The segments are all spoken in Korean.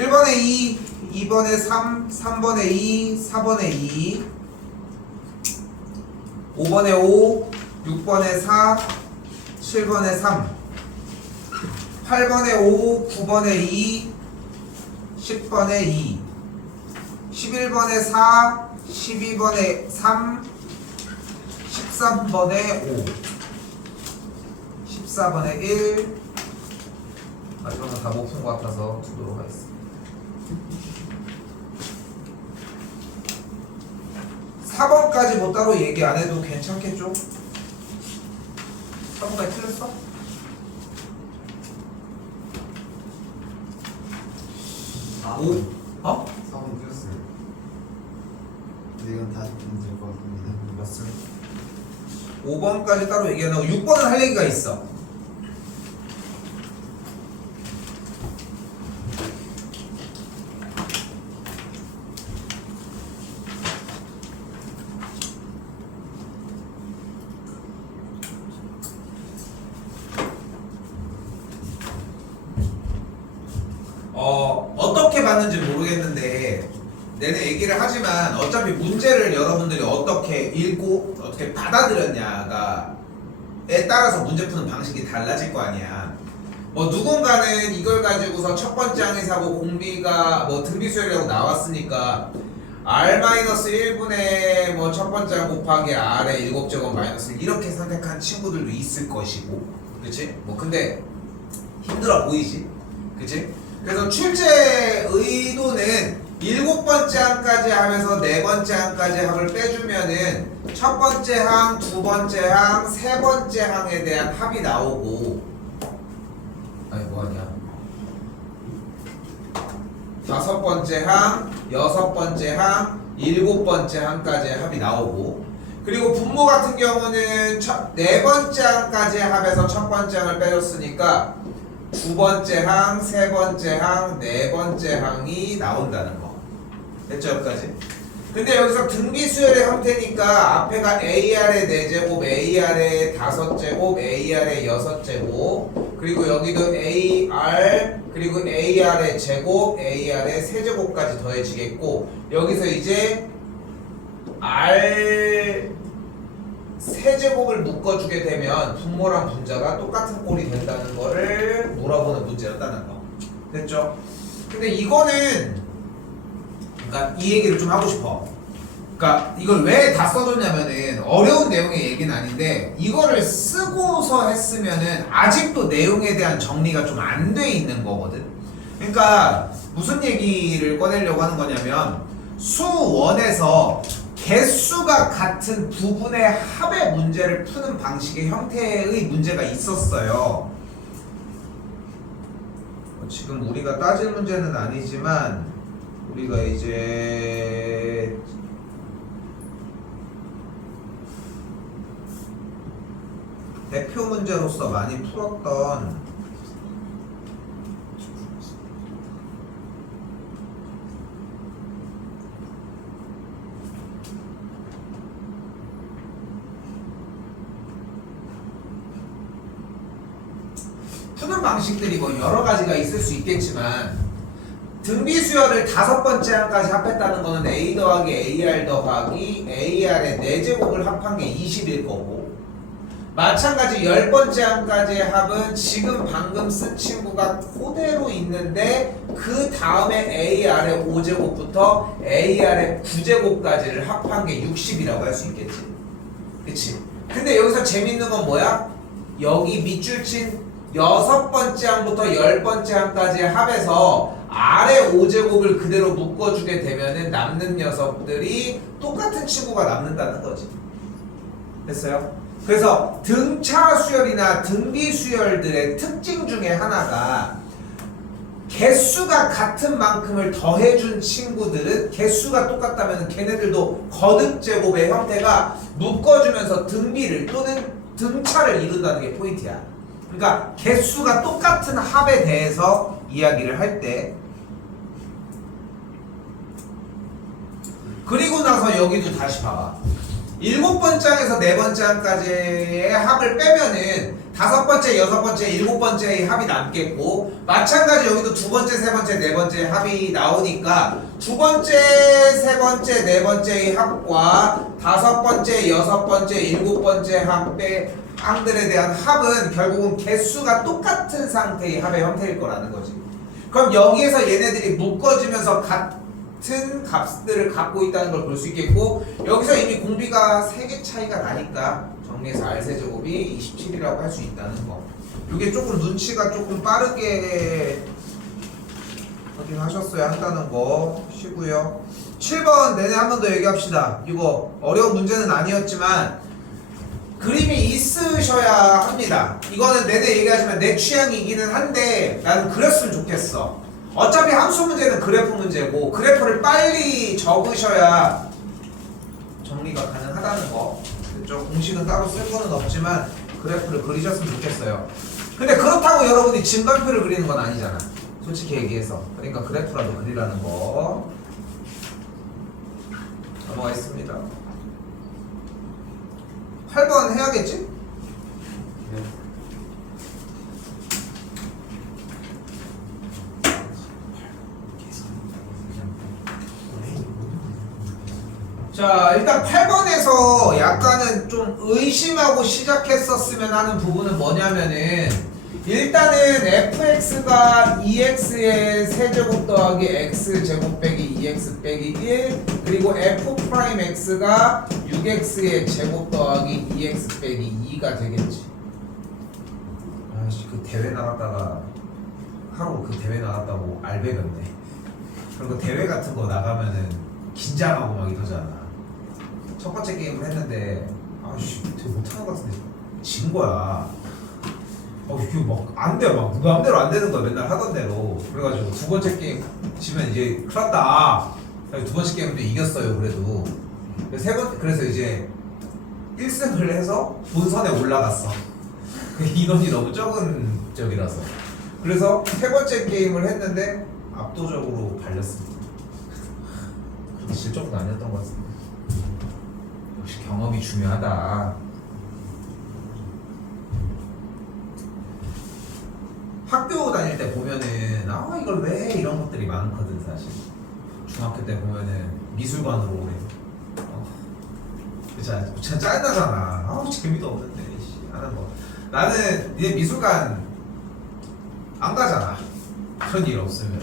1번에 2, 2번에 3, 3번에 2, 4번에 2, 5번에 5, 6번에 4, 7번에 3, 8번에 5, 9번에 2, 10번에 2, 11번에 4, 12번에 3, 13번에 5, 14번에 1. 마지막은 다 못 푼 것 같아서 두도록 하겠습니다. 4번까지 뭐 따로 얘기 안 해도 괜찮겠죠? 4번까지 틀렸어? 오? 어? 4번 틀렸어요. 근데 이건 다시 보면 될 것 같습니다. 맞습니다. 5번까지 따로 얘기 안 하고 6번은 할 얘기가 있어. 어떻게 봤는지 모르겠는데 내내 얘기를 하지만 어차피 문제를 여러분들이 어떻게 읽고 어떻게 받아들였냐가에 따라서 문제 푸는 방식이 달라질 거 아니야. 뭐 누군가는 이걸 가지고서 첫 번째 항에서 하고 공비가 뭐 등비수열이라고 나왔으니까 r-1분의 뭐 첫 번째 항 곱하기 r의 7제곱 마이너스 1 이렇게 선택한 친구들도 있을 것이고, 그치? 뭐 근데 힘들어 보이지? 그치? 그래서 출제 의도는 7번째 항까지 하면서 4번째 항까지 항을 빼주면은 첫 번째 항, 두 번째 항, 세 번째 항에 대한 합이 나오고, 아니 뭐하냐, 다섯 번째 항, 여섯 번째 항, 7번째 항까지 합이 나오고, 그리고 분모 같은 경우는 네 번째 항까지 합해서 첫 번째 항을 빼줬으니까 두 번째 항, 세 번째 항, 네 번째 항이 나온다는 거. 됐죠? 여기까지? 근데 여기서 등비수열의 형태니까 앞에가 AR의 4제곱, AR의 5제곱, AR의 6제곱, 그리고 여기도 AR, 그리고 AR의 제곱, AR의 세제곱까지 더해지겠고, 여기서 이제 R 세제곱을 묶어주게 되면 분모랑 분자가 똑같은 꼴이 된다는 거를 물어보는 문제였다는 거. 됐죠? 근데 이거는 그러니까 이 얘기를 좀 하고 싶어. 그러니까 이걸 왜 다 써줬냐면은 어려운 내용의 얘기는 아닌데 이거를 쓰고서 했으면은 아직도 내용에 대한 정리가 좀 안 돼 있는 거거든. 그러니까 무슨 얘기를 꺼내려고 하는 거냐면 수원에서 개수가 같은 부분의 합의 문제를 푸는 방식의 형태의 문제가 있었어요. 지금 우리가 따질 문제는 아니지만 우리가 이제 대표 문제로서 많이 풀었던 푸는 방식들이 뭐 여러 가지가 있을 수 있겠지만 등비수열을 5번째 항까지 합했다는 거는 A 더하기 AR 더하기 AR의 4제곱을 합한 게 20일 거고, 마찬가지 10번째 항까지의 합은 지금 방금 쓴 친구가 그대로 있는데 그 다음에 AR의 5제곱부터 AR의 9제곱까지를 합한 게 60이라고 할 수 있겠지. 그치? 근데 여기서 재밌는 건 뭐야? 여기 밑줄 친 6번째 항부터 10번째 항까지 합해서 R의 5제곱을 그대로 묶어주게 되면은 남는 녀석들이 똑같은 친구가 남는다는 거지. 됐어요? 그래서 등차 수열이나 등비 수열들의 특징 중에 하나가 개수가 같은 만큼을 더해준 친구들은 개수가 똑같다면 걔네들도 거듭제곱의 형태가 묶어주면서 등비를 또는 등차를 이룬다는 게 포인트야. 그러니까 개수가 똑같은 합에 대해서 이야기를 할 때, 그리고 나서 여기도 다시 봐봐. 7번째 항에서 4번째 항까지의 합을 빼면은 다섯 번째, 여섯 번째, 일곱 번째의 합이 남겠고 마찬가지 여기도 두 번째, 세 번째, 네 번째 합이 나오니까 두 번째, 세 번째, 네 번째의 합과 다섯 번째, 여섯 번째, 일곱 번째 합의 항들에 대한 합은 결국은 개수가 똑같은 상태의 합의 형태일 거라는 거지. 그럼 여기에서 얘네들이 묶어지면서 같은 값들을 갖고 있다는 걸 볼 수 있겠고 여기서 이미 공비가 3개 차이가 나니까 정리해서 R세제곱이 27이라고 할 수 있다는 거. 이게 조금 눈치가 조금 빠르게 확인하셨어야 한다는 거 쉬고요. 7번 내내 한 번 더 얘기합시다. 이거 어려운 문제는 아니었지만 그림이 있으셔야 합니다. 이거는 내내 얘기하지만 내 취향이기는 한데 나는 그렸으면 좋겠어. 어차피 함수 문제는 그래프 문제고 그래프를 빨리 적으셔야 정리가 가능하다는 거. 그렇죠? 공식은 따로 쓸 거는 없지만 그래프를 그리셨으면 좋겠어요. 근데 그렇다고 여러분이 진반표를 그리는 건 아니잖아. 솔직히 얘기해서. 그러니까 그래프라도 그리라는 거. 넘어가겠습니다. 8번 해야겠지? 네. 자, 일단 8번에서 약간은 좀 의심하고 시작했었으면 하는 부분은 뭐냐면은 일단은 fx가 2x의 세제곱 더하기 x제곱 빼기 2x 빼기 1 그리고 f'x가 6x의 제곱 더하기 2x 빼기 2가 되겠지. 아씨 그 대회 나갔다가 하루 그 대회 나갔다고 알배겼네. 그리고 대회 같은 거 나가면은 긴장하고 막 이러잖아. 첫 번째 게임을 했는데 아씨 되게 못하는 것 같은데 진 거야. 이게 막 안 돼. 막 마음대로 안 되는 거야. 맨날 하던 대로. 그래가지고 두 번째 게임 지면 이제 큰일 났다. 두 번째 게임도 이겼어요. 그래도 그래서 이제 1승을 해서 본선에 올라갔어. 인원이 너무 적은 적이라서. 그래서 세 번째 게임을 했는데 압도적으로 발렸습니다. 그렇게 질 정도는 아니었던 것 같습니다. 역시 경험이 중요하다. 학교 다닐 때 보면은 이걸 왜 이런 것들이 많거든 사실. 중학교 때 보면은 미술관으로 오래. 진짜 짜증나잖아. 재미도 없는데 하는 거. 나는 이제 미술관 안 가잖아. 그런 일 없으면.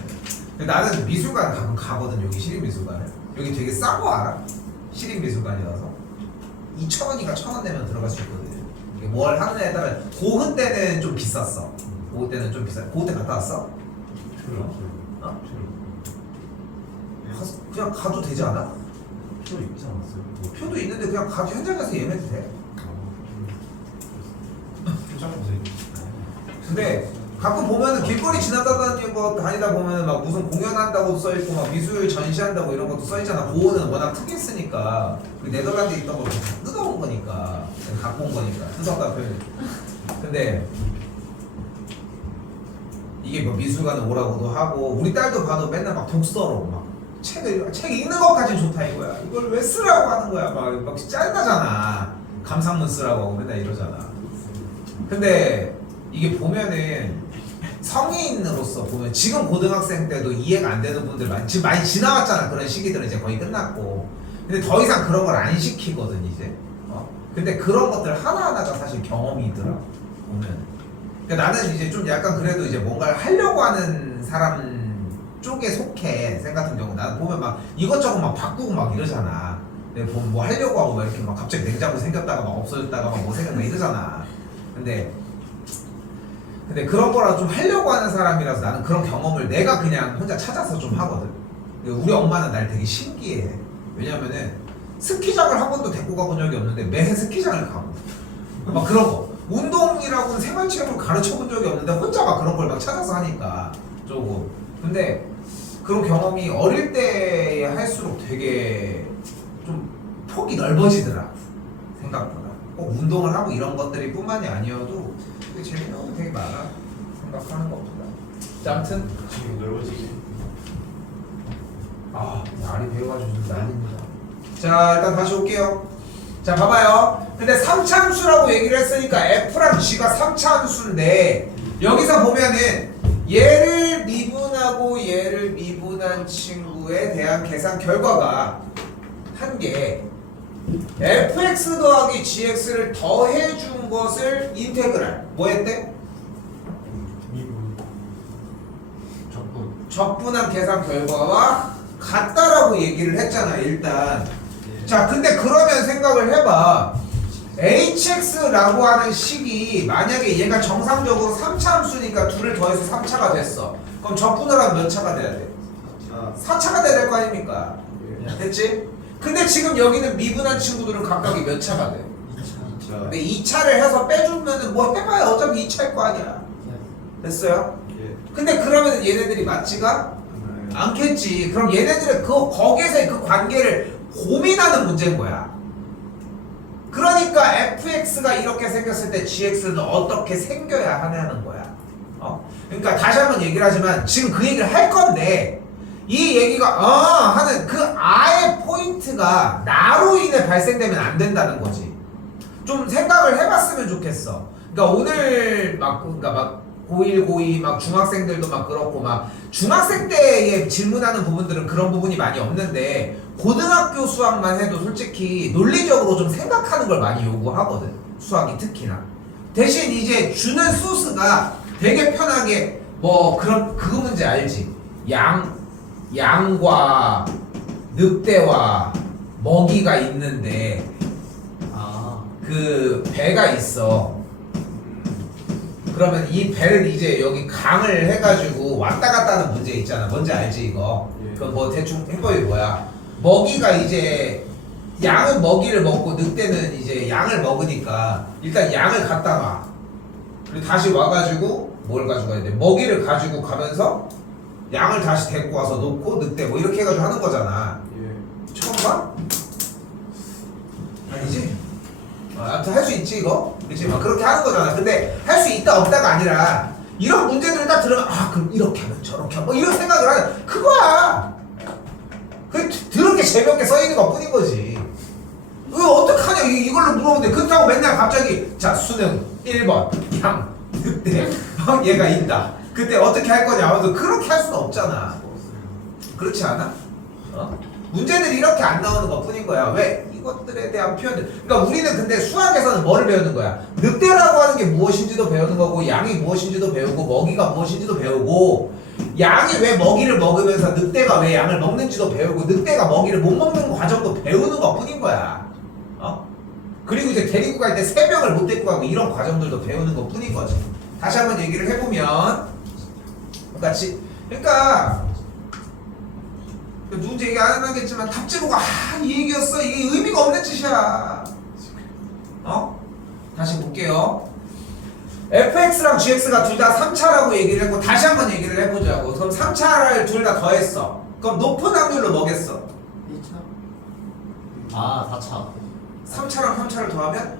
근데 나는 미술관 가끔 가거든. 여기 시립미술관을. 여기 되게 싼 거 알아? 시립미술관이라서 2,000원인가 1,000원 내면 들어갈 수 있거든. 이게 뭘 하는 애에 따라 고흐 때는 좀 비쌌어. 고흐 때는 좀 비싸. 고흐 때 갔다 왔어? 어? 그냥 가도 되지 않아? 표 있지 않았어요? 표도 있는데 그냥 가도 현장에서 예매도 돼. 근데 가끔 보면은 길거리 다니다 보면은 막 무슨 공연한다고 써 있고 막 미술 전시한다고 이런 것도 써 있잖아. 고흐는 워낙 크게 쓰니까 그 네덜란드에 있던 걸 뜯어온 거니까 갖고 온 거니까 뜯어다 표현. 근데 이게 뭐 미술관에 오라고도 하고 우리 딸도 봐도 맨날 막 독서로 막 책 읽는 것까지 좋다 이거야. 이걸 왜 쓰라고 하는 거야. 막 짜증나잖아. 감상문 쓰라고 하고 맨날 이러잖아. 근데 이게 보면은 성인으로서 보면 지금 고등학생 때도 이해가 안 되는 분들 지금 많이 지나갔잖아. 그런 시기들은 이제 거의 끝났고. 근데 더 이상 그런 걸 안 시키거든 이제. 근데 그런 것들 하나하나가 사실 경험이더라 보면. 그러니까 나는 이제 좀 약간 그래도 이제 뭔가를 하려고 하는 사람 쪽에 속해. 생 같은 경우 나는 보면 막 이것저것 막 바꾸고 막 이러잖아. 근데 보면 뭐 하려고 하고 막 이렇게 막 갑자기 냉장고 생겼다가 막 없어졌다가 막 뭐 생겼다 이러잖아. 근데 그런 거라 좀 하려고 하는 사람이라서 나는 그런 경험을 내가 그냥 혼자 찾아서 좀 하거든. 우리 엄마는 날 되게 신기해. 왜냐면은 스키장을 한 번도 데리고 가본 적이 없는데 매해 스키장을 가고 막 그런 거. 운동이라고는 생활체육을 가르쳐 본 적이 없는데 혼자 막 그런 걸 막 찾아서 하니까 조금. 근데 그런 경험이 어릴 때 할수록 되게 좀 폭이 넓어지더라. 생각보다. 꼭 운동을 하고 이런 것들이 뿐만이 아니어도 되게 재밌는 거 되게 많아. 생각하는 것보다. 자, 아무튼 지금 넓어지지. 알이 배워가지고 좀 난립니다. 자, 일단 다시 올게요. 자 봐봐요. 근데 3차 함수라고 얘기를 했으니까 f랑 g가 3차 함수인데 여기서 보면은 얘를 미분하고 얘를 미분한 친구에 대한 계산 결과가 한 게 fx 더하기 gx를 더해준 것을 인테그랄 뭐 했대? 미분 적분한 계산 결과와 같다라고 얘기를 했잖아 일단. 자 근데 그러면 생각을 해봐. hx라고 하는 식이 만약에 얘가 정상적으로 3차 함수니까 둘을 더해서 3차가 됐어. 그럼 적분을 하면 몇 차가 돼야 돼? 4차가 돼야 될 거 아닙니까? 됐지? 근데 지금 여기는 미분한 친구들은 각각이 몇 차가 돼? 2차 근데 2차를 해서 빼주면은 뭐 해봐야 어차피 2차일 거 아니야. 됐어요? 근데 그러면 얘네들이 맞지가 않겠지. 그럼 얘네들은 거기에서의 그 관계를 고민하는 문제인 거야. 그러니까 fx가 이렇게 생겼을 때 gx는 어떻게 생겨야 하냐는 거야. 그러니까 다시 한번 얘기를 하지만 지금 그 얘기를 할 건데 이 얘기가 하는 그 아의 포인트가 나로 인해 발생되면 안 된다는 거지. 좀 생각을 해봤으면 좋겠어. 그러니까 오늘 막 고1, 고2 막 중학생들도 막 그렇고 막 중학생 때에 질문하는 부분들은 그런 부분이 많이 없는데 고등학교 수학만 해도 솔직히 논리적으로 좀 생각하는 걸 많이 요구하거든. 수학이 특히나. 대신 이제 주는 소스가 되게 편하게 뭐 그런 그거 문제 알지? 양과 늑대와 먹이가 있는데 그 배가 있어. 그러면 이 배를 이제 여기 강을 해가지고 왔다 갔다 하는 문제 있잖아. 뭔지 알지 이거? 그럼 뭐 대충 해법이 뭐야? 먹이가 이제 양은 먹이를 먹고 늑대는 이제 양을 먹으니까 일단 양을 갖다 놔. 그리고 다시 와가지고 뭘 가져가야 돼? 먹이를 가지고 가면서 양을 다시 데리고 와서 놓고 늑대 뭐 이렇게 해가지고 하는 거잖아. 처음 봐? 아니지? 아무튼 할 수 있지 이거? 그치? 막 그렇게 하는 거잖아. 근데 할 수 있다 없다가 아니라 이런 문제들을 딱 들으면 그럼 이렇게 하면 저렇게 하면 뭐 이런 생각을 하는 그거야. 그 더럽게 재미없게 써있는 것 뿐인 거지. 왜 어떡하냐 이걸로 물어보는데 그렇다고 맨날 갑자기 자 수능 1번 양 늑대 얘가 있다. 그때 어떻게 할 거냐 하면서 그렇게 할 수는 없잖아. 그렇지 않아? 문제들이 이렇게 안 나오는 것 뿐인 거야. 왜? 이것들에 대한 표현들. 그러니까 우리는 근데 수학에서는 뭐를 배우는 거야? 늑대라고 하는 게 무엇인지도 배우는 거고 양이 무엇인지도 배우고 먹이가 무엇인지도 배우고 양이 왜 먹이를 먹으면서 늑대가 왜 양을 먹는지도 배우고 늑대가 먹이를 못 먹는 과정도 배우는 것 뿐인 거야. 그리고 이제 데리고 갈 때 세 명을 못 데리고 가고 이런 과정들도 배우는 것 뿐인 거지. 다시 한번 얘기를 해보면 그러니까 누군지 얘기 안 하겠지만 답지로가 이 얘기였어. 이게 의미가 없는 짓이야. 다시 볼게요. fx랑 gx가 둘 다 3차라고 얘기를 했고 다시 한번 얘기를 해보자고. 그럼 3차를 둘 다 더했어. 그럼 높은 확률로 뭐겠어? 2차? 4차 3차랑 3차를 더하면?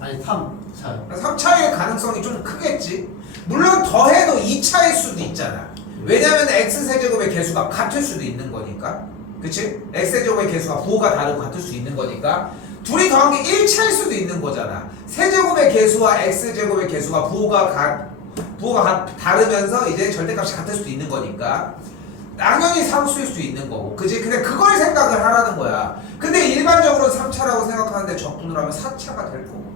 아니 3차 3차의 가능성이 좀 크겠지. 물론 더해도 2차일 수도 있잖아. 왜냐면 x세제곱의 개수가 같을 수도 있는 거니까. 그치? x세제곱의 개수가 부호가 다르고 같을 수 있는 거니까 둘이 더한 게 1차일 수도 있는 거잖아. 세제곱의 개수와 x제곱의 개수가 부호가 다르면서 이제 절대값이 같을 수도 있는 거니까 당연히 상수일 수 있는 거고. 그치? 근데 그걸 생각을 하라는 거야. 근데 일반적으로 3차라고 생각하는데 적분을 하면 4차가 될 거고.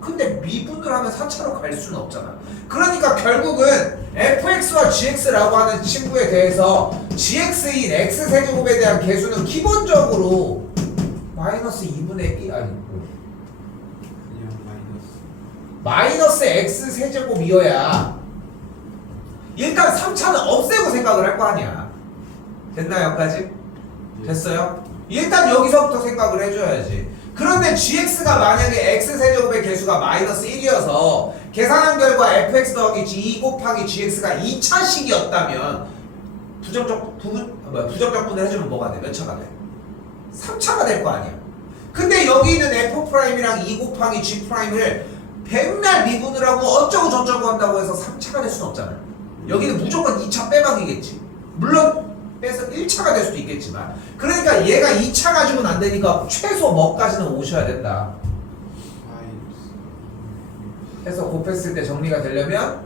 근데 미분을 하면 4차로 갈 수는 없잖아. 그러니까 결국은 fx와 gx라고 하는 친구에 대해서 gx인 x세제곱에 대한 개수는 기본적으로 마이너스 2분의 1 마이너스 x세제곱이어야 일단 3차는 없애고 생각을 할 거 아니야. 됐나요 여기까지? 됐어요? 일단 여기서부터 생각을 해줘야지. 그런데 gx가 만약에 x세제곱의 개수가 마이너스 1이어서 계산한 결과 fx 더하기 g 곱하기 gx가 2차식이었다면 부정적분을 해주면 뭐가 돼? 몇 차가 돼? 3차가 될 거 아니야. 근데 여기 있는 f'이랑 2 곱하기 g'을 백날 미분을 하고 어쩌고 저쩌고 한다고 해서 3차가 될 수는 없잖아요. 여기는 무조건 2차 빼박이겠지. 물론 빼서 1차가 될 수도 있겠지만 그러니까 얘가 2차 가지고는 안 되니까 최소 뭐까지는 오셔야 된다. 해서 곱했을 때 정리가 되려면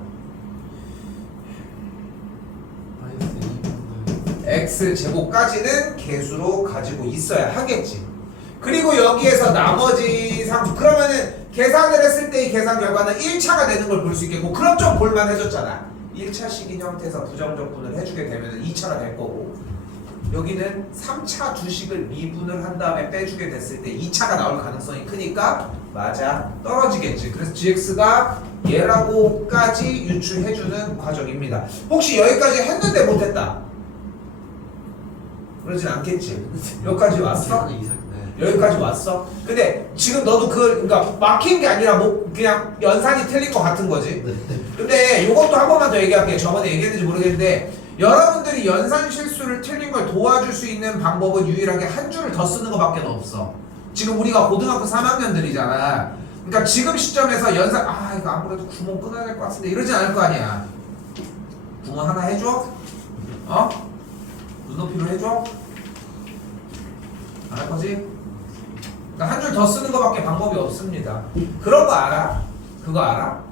x 제곱까지는 개수로 가지고 있어야 하겠지. 그리고 여기에서 나머지 상수 그러면은 계산을 했을 때 이 계산 결과는 1차가 되는 걸 볼 수 있겠고 그럼 좀 볼만해졌잖아. 1차 식인 형태에서 부정적분을 해주게 되면 2차가 될 거고 여기는 3차 두식을 미분을 한 다음에 빼주게 됐을 때 2차가 나올 가능성이 크니까 맞아 떨어지겠지. 그래서 gx가 얘라고까지 유추해주는 과정입니다. 혹시 여기까지 했는데 못했다? 그러진 않겠지. 여기까지 왔어? 여기까지 왔어? 근데 지금 너도 그러니까 막힌 게 아니라 뭐 그냥 연산이 틀린 것 같은 거지. 근데 이것도 한 번만 더 얘기할게. 저번에 얘기했는지 모르겠는데 여러분들이 연산 실수를 틀린 걸 도와줄 수 있는 방법은 유일하게 한 줄을 더 쓰는 것밖에 없어. 지금 우리가 고등학교 3학년들이잖아. 그러니까 지금 시점에서 연산 이거 아무래도 구몬 끊어야 될 것 같은데 이러진 않을 거 아니야. 구몬 하나 해줘? 눈높이로 해줘? 안 할 거지? 그러니까 한 줄 더 쓰는 것밖에 방법이 없습니다. 그런 거 알아? 그거 알아?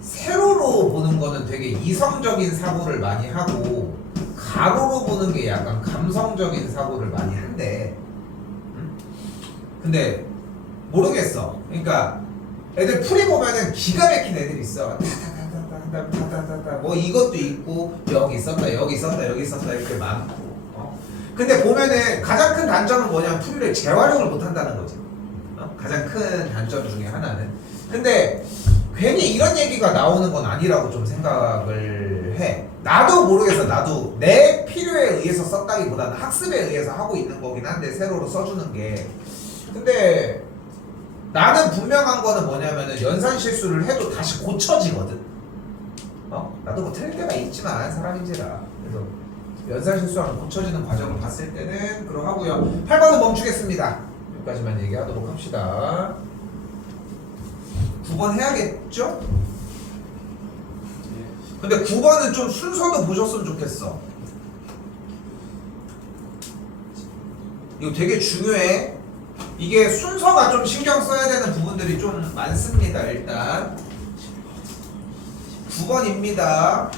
세로로 보는 거는 되게 이성적인 사고를 많이 하고 가로로 보는 게 약간 감성적인 사고를 많이 한대. 응? 근데 모르겠어. 그러니까 애들 풀이 보면은 기가 막힌 애들 있어. 타타타타타타타타타 뭐 이것도 있고 여기 있었다 여기 있었다 여기 있었다 이렇게 많고. 근데 보면은 가장 큰 단점은 뭐냐면 풀이를 재활용을 못 한다는 거지. 가장 큰 단점 중에 하나는. 근데 괜히 이런 얘기가 나오는 건 아니라고 좀 생각을 해. 나도 모르겠어. 나도 내 필요에 의해서 썼다기보다는 학습에 의해서 하고 있는 거긴 한데 세로로 써주는 게. 근데 나는 분명한 거는 뭐냐면은 연산 실수를 해도 다시 고쳐지거든. 나도 뭐 틀릴 때가 있지만 사람인지라. 그래서 연산 실수하면 고쳐지는 과정을 봤을 때는 그러하고요. 8번은 멈추겠습니다. 여기까지만 얘기하도록 합시다. 9번 해야겠죠? 근데 9번은 좀 순서도 보셨으면 좋겠어. 이거 되게 중요해. 이게 순서가 좀 신경 써야 되는 부분들이 좀 많습니다. 일단 9번입니다.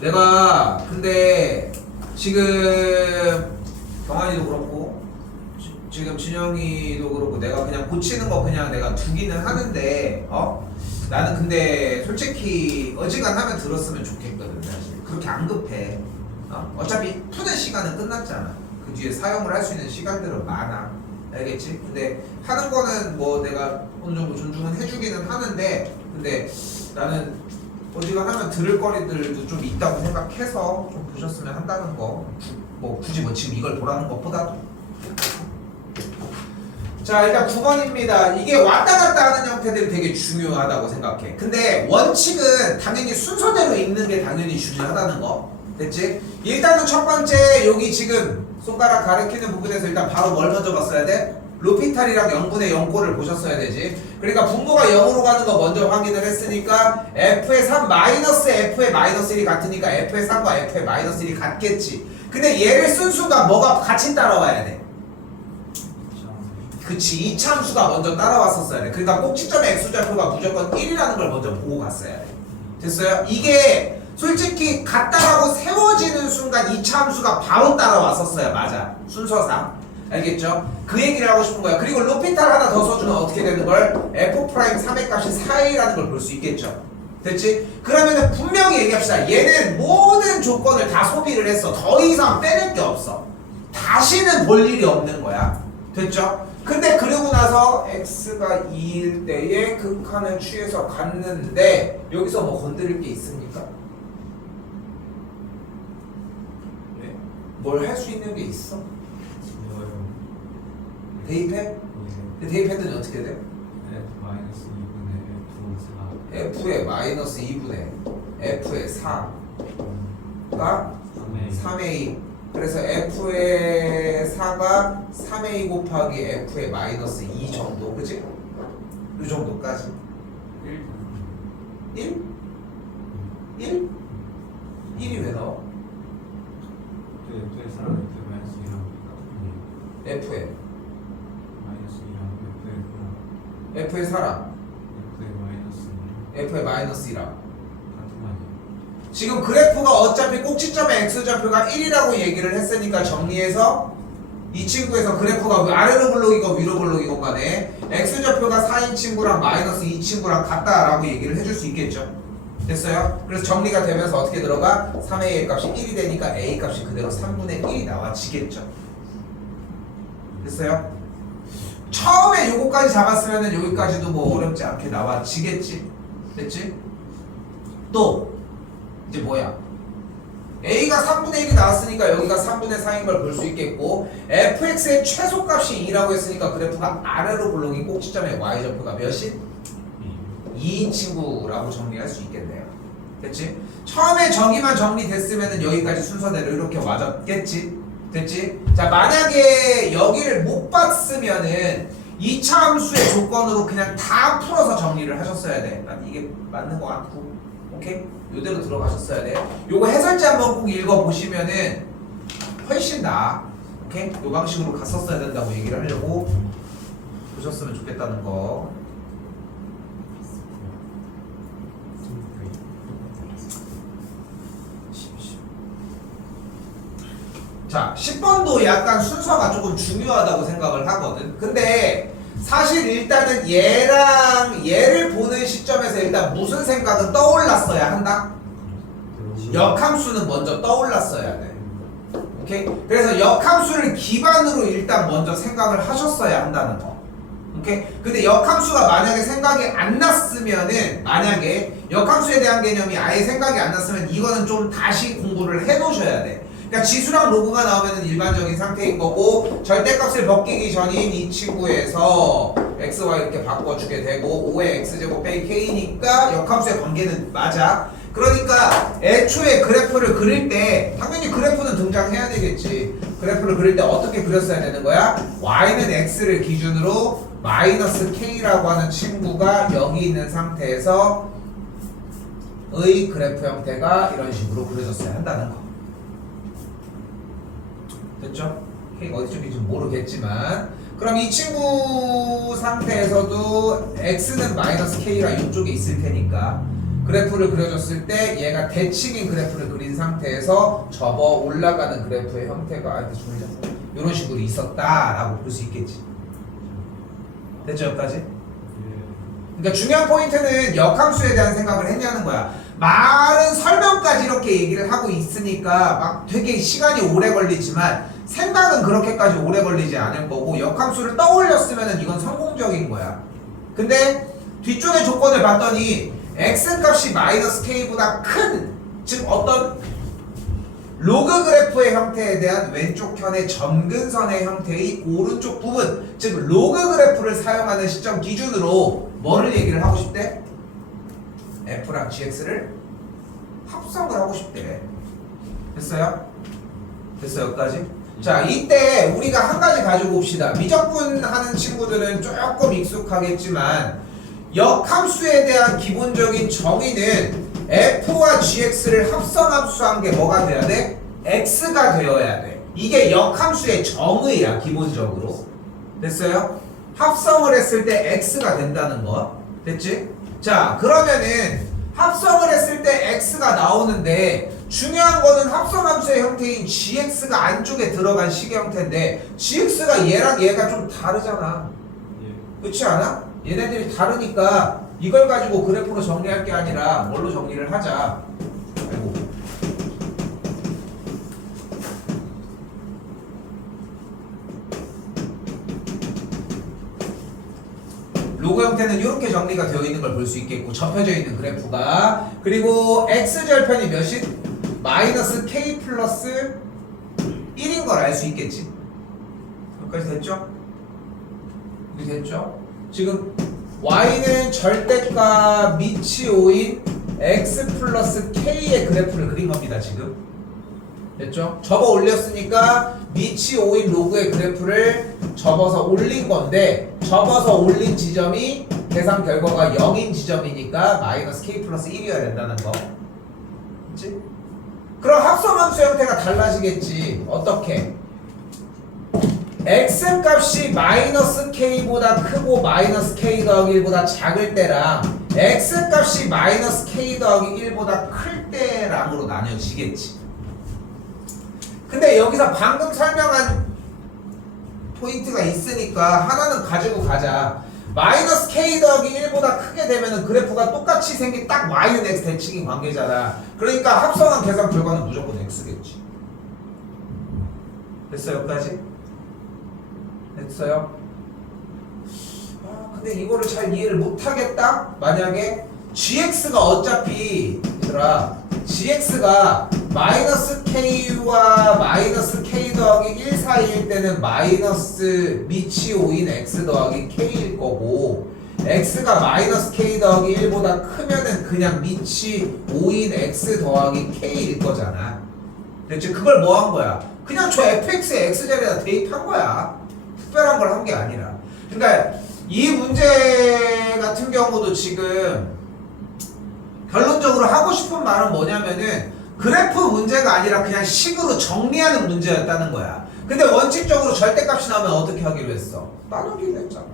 내가 근데 지금 경환이도 그렇고 지금 진영이도 그렇고 내가 그냥 고치는 거 그냥 내가 두기는 하는데 나는 근데 솔직히 어지간하면 들었으면 좋겠거든. 사실 그렇게 안 급해. 어차피 푸는 시간은 끝났잖아. 그 뒤에 사용을 할 수 있는 시간들은 많아. 알겠지? 근데 하는 거는 뭐 내가 어느 정도 존중은 해주기는 하는데 근데 나는 어지간하면 들을 거리들도 좀 있다고 생각해서 좀 보셨으면 한다는 거. 뭐 굳이 뭐 지금 이걸 보라는 것보다도. 자, 일단 9번입니다. 이게 왔다 갔다 하는 형태들이 되게 중요하다고 생각해. 근데 원칙은 당연히 순서대로 읽는 게 당연히 중요하다는 거. 됐지? 일단은 첫 번째 여기 지금 손가락 가리키는 부분에서 일단 바로 뭘 먼저 봤어야 돼? 로피탈이랑 0분의 0꼴을 보셨어야 되지. 그러니까 분모가 0으로 가는 거 먼저 확인을 했으니까 F의 3 마이너스 F의 마이너스 1이 같으니까 F의 3과 F의 마이너스 1이 같겠지. 근데 얘를 쓴 수가 뭐가 같이 따라와야 돼? 그치, 이차함수가 먼저 따라왔었어야 돼. 그러니까 꼭지점의 X좌표가 무조건 1이라는 걸 먼저 보고 갔어야 돼. 됐어요? 이게 솔직히 같다라고 세워지는 순간 이차함수가 바로 따라왔었어야 맞아. 순서상. 알겠죠? 그 얘기를 하고 싶은 거야. 그리고 로피탈 하나 더 써주면 어떻게 되는 걸? F'3의 값이 4A라는 걸 볼 수 있겠죠? 됐지? 그러면은 분명히 얘기합시다. 얘는 모든 조건을 다 소비를 했어. 더 이상 빼낼 게 없어. 다시는 볼 일이 없는 거야. 됐죠? 근데 그러고 나서 x가 2일 때에 극한을 취해서 갔는데 여기서 뭐 건드릴 게 있습니까? 네? 뭘 할 수 있는 게 있어? 대입해? 근데 대입했더니 어떻게 돼? F의 마이너스 2분의 F의 4가 3A. 그래서 F의 4가 3A 곱하기 F의 마이너스 2 정도, 그치? 이 정도까지 1? 1? 1? 사람 f의 마이너스 1이라. 같은 거 아니에요? 지금 그래프가 어차피 꼭지점의 x좌표가 1이라고 얘기를 했으니까 정리해서 이 친구에서 그래프가 아래로 블록이고 위로 블록이고 간에 x좌표가 4인 친구랑 마이너스 2 친구랑 같다라고 얘기를 해줄 수 있겠죠. 됐어요? 그래서 정리가 되면서 어떻게 들어가? 3a의 값이 1이 되니까 a 값이 그대로 3분의 1이 나와지겠죠. 됐어요? 처음에 요거까지 잡았으면 여기까지도 뭐 어렵지 않게 나와지겠지. 됐지? 또 이제 뭐야? a가 3분의 1이 나왔으니까 여기가 3분의 4인 걸 볼 수 있겠고 fx의 최소값이 2라고 했으니까 그래프가 아래로 블록인 꼭지점의 y좌표가 몇인? 2인 친구라고 정리할 수 있겠네요. 됐지? 처음에 저기만 정리됐으면 여기까지 순서대로 이렇게 와줬겠지? 됐지? 자, 만약에 여기를 못 봤으면은 2차 함수의 조건으로 그냥 다 풀어서 정리를 하셨어야 돼. 난 이게 맞는 것 같고. 오케이? 요대로 들어가셨어야 돼. 요거 해설지 한번 꼭 읽어보시면은 훨씬 나아. 오케이? 요 방식으로 갔었어야 된다고 얘기를 하려고 보셨으면 좋겠다는 거. 자, 10번도 약간 순서가 조금 중요하다고 생각을 하거든. 근데 사실 일단은 얘랑 얘를 보는 시점에서 일단 무슨 생각은 떠올랐어야 한다? 역함수는 먼저 떠올랐어야 돼. 오케이? 그래서 역함수를 기반으로 일단 먼저 생각을 하셨어야 한다는 거. 오케이? 근데 역함수가 만약에 생각이 안 났으면은, 만약에 역함수에 대한 개념이 아예 생각이 안 났으면 이거는 좀 다시 공부를 해 놓으셔야 돼. 그러니까 지수랑 로그가 나오면 일반적인 상태인 거고, 절대값을 벗기기 전인 이 친구에서 x, y 이렇게 바꿔주게 되고 5의 x제곱 빼기 k니까 역함수의 관계는 맞아. 그러니까 애초에 그래프를 그릴 때 당연히 그래프는 등장해야 되겠지. 그래프를 그릴 때 어떻게 그렸어야 되는 거야? y는 x를 기준으로 마이너스 k라고 하는 친구가 여기 있는 상태에서 의 그래프 형태가 이런 식으로 그려졌어야 한다는 거. 됐죠? K가 어디 쪽인지 모르겠지만, 그럼 이 친구 상태에서도 X는 마이너스 K가 이쪽에 있을 테니까 그래프를 그려줬을 때 얘가 대칭인 그래프를 그린 상태에서 접어 올라가는 그래프의 형태가 이런 식으로 있었다라고 볼 수 있겠지. 됐죠? 여기까지? 그러니까 중요한 포인트는 역함수에 대한 생각을 했냐는 거야. 말은 설명까지 이렇게 얘기를 하고 있으니까 막 되게 시간이 오래 걸리지만 생각은 그렇게까지 오래 걸리지 않을 거고, 역함수를 떠올렸으면 이건 성공적인 거야. 근데 뒤쪽의 조건을 봤더니 x 값이 마이너스 k보다 큰, 즉 어떤 로그 그래프의 형태에 대한 왼쪽 편의 점근선의 형태의 오른쪽 부분, 즉 로그 그래프를 사용하는 시점 기준으로 뭐를 얘기를 하고 싶대? f랑 gx를 합성을 하고 싶대. 됐어요? 됐어요? 여기까지? 자, 이때 우리가 한 가지 가지고 봅시다. 미적분하는 친구들은 조금 익숙하겠지만 역함수에 대한 기본적인 정의는 f와 gx를 합성함수한 게 뭐가 돼야 돼? x가 되어야 돼. 이게 역함수의 정의야, 기본적으로. 됐어요? 합성을 했을 때 x가 된다는 거. 됐지? 자, 그러면은 합성을 했을 때 x가 나오는데 중요한 거는 합성함수의 형태인 gx가 안쪽에 들어간 식의 형태인데 gx가 얘랑 얘가 좀 다르잖아. 그렇지 않아? 얘네들이 다르니까 이걸 가지고 그래프로 정리할 게 아니라 뭘로 정리를 하자. 아이고. 로그 형태는 이렇게 정리가 되어 있는 걸 볼 수 있겠고, 접혀져 있는 그래프가. 그리고 x절편이 몇인? 마이너스 k 플러스 1인 걸 알 수 있겠지. 여기까지 됐죠? 여기 됐죠? 지금 y는 절대값 밑이 5인 x 플러스 k의 그래프를 그린 겁니다. 지금 됐죠? 접어 올렸으니까 밑이 5인 로그의 그래프를 접어서 올린 건데, 접어서 올린 지점이 계산 결과가 0인 지점이니까 마이너스 k 플러스 1이어야 된다는 거. 그치? 그럼 합성함수 형태가 달라지겠지. 어떻게? x 값이 마이너스 k보다 크고 마이너스 k 더하기 1보다 작을 때랑 x 값이 마이너스 k 더하기 1보다 클 때랑으로 나뉘어지겠지. 근데 여기서 방금 설명한 포인트가 있으니까 하나는 가지고 가자. 마이너스 k 더하기 1보다 크게 되면은 그래프가 똑같이 생긴 딱 y는 x 대칭인 관계잖아. 그러니까 합성한 계산 결과는 무조건 x겠지. 됐어요? 여기까지? 됐어요? 아, 근데 이거를 잘 이해를 못하겠다? 만약에 gx가 어차피 얘들아 gx가 마이너스 k와 마이너스 k 더하기 1 사이일 때는 마이너스 밑이 5인 x 더하기 k일 거고 x가 마이너스 k 더하기 1보다 크면은 그냥 밑이 5인 x 더하기 k일 거잖아. 됐지? 그걸 뭐 한 거야? 그냥 저 fx의 x자리에다 대입한 거야. 특별한 걸 한 게 아니라. 그러니까 이 문제 같은 경우도 지금 결론적으로 하고 싶은 말은 뭐냐면은 그래프 문제가 아니라 그냥 식으로 정리하는 문제였다는 거야. 근데 원칙적으로 절대값이 나오면 어떻게 하기로 했어? 나누기로 했잖아.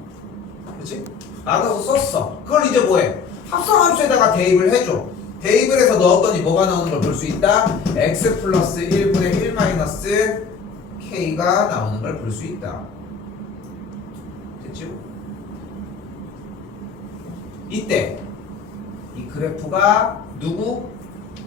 그렇지? 나눠서 썼어. 그걸 이제 뭐해? 합성함수에다가 대입을 해줘. 대입을 해서 넣었더니 뭐가 나오는 걸 볼 수 있다? x 플러스 1분의 1 마이너스 k가 나오는 걸 볼 수 있다. 됐죠? 이때 이 그래프가 누구?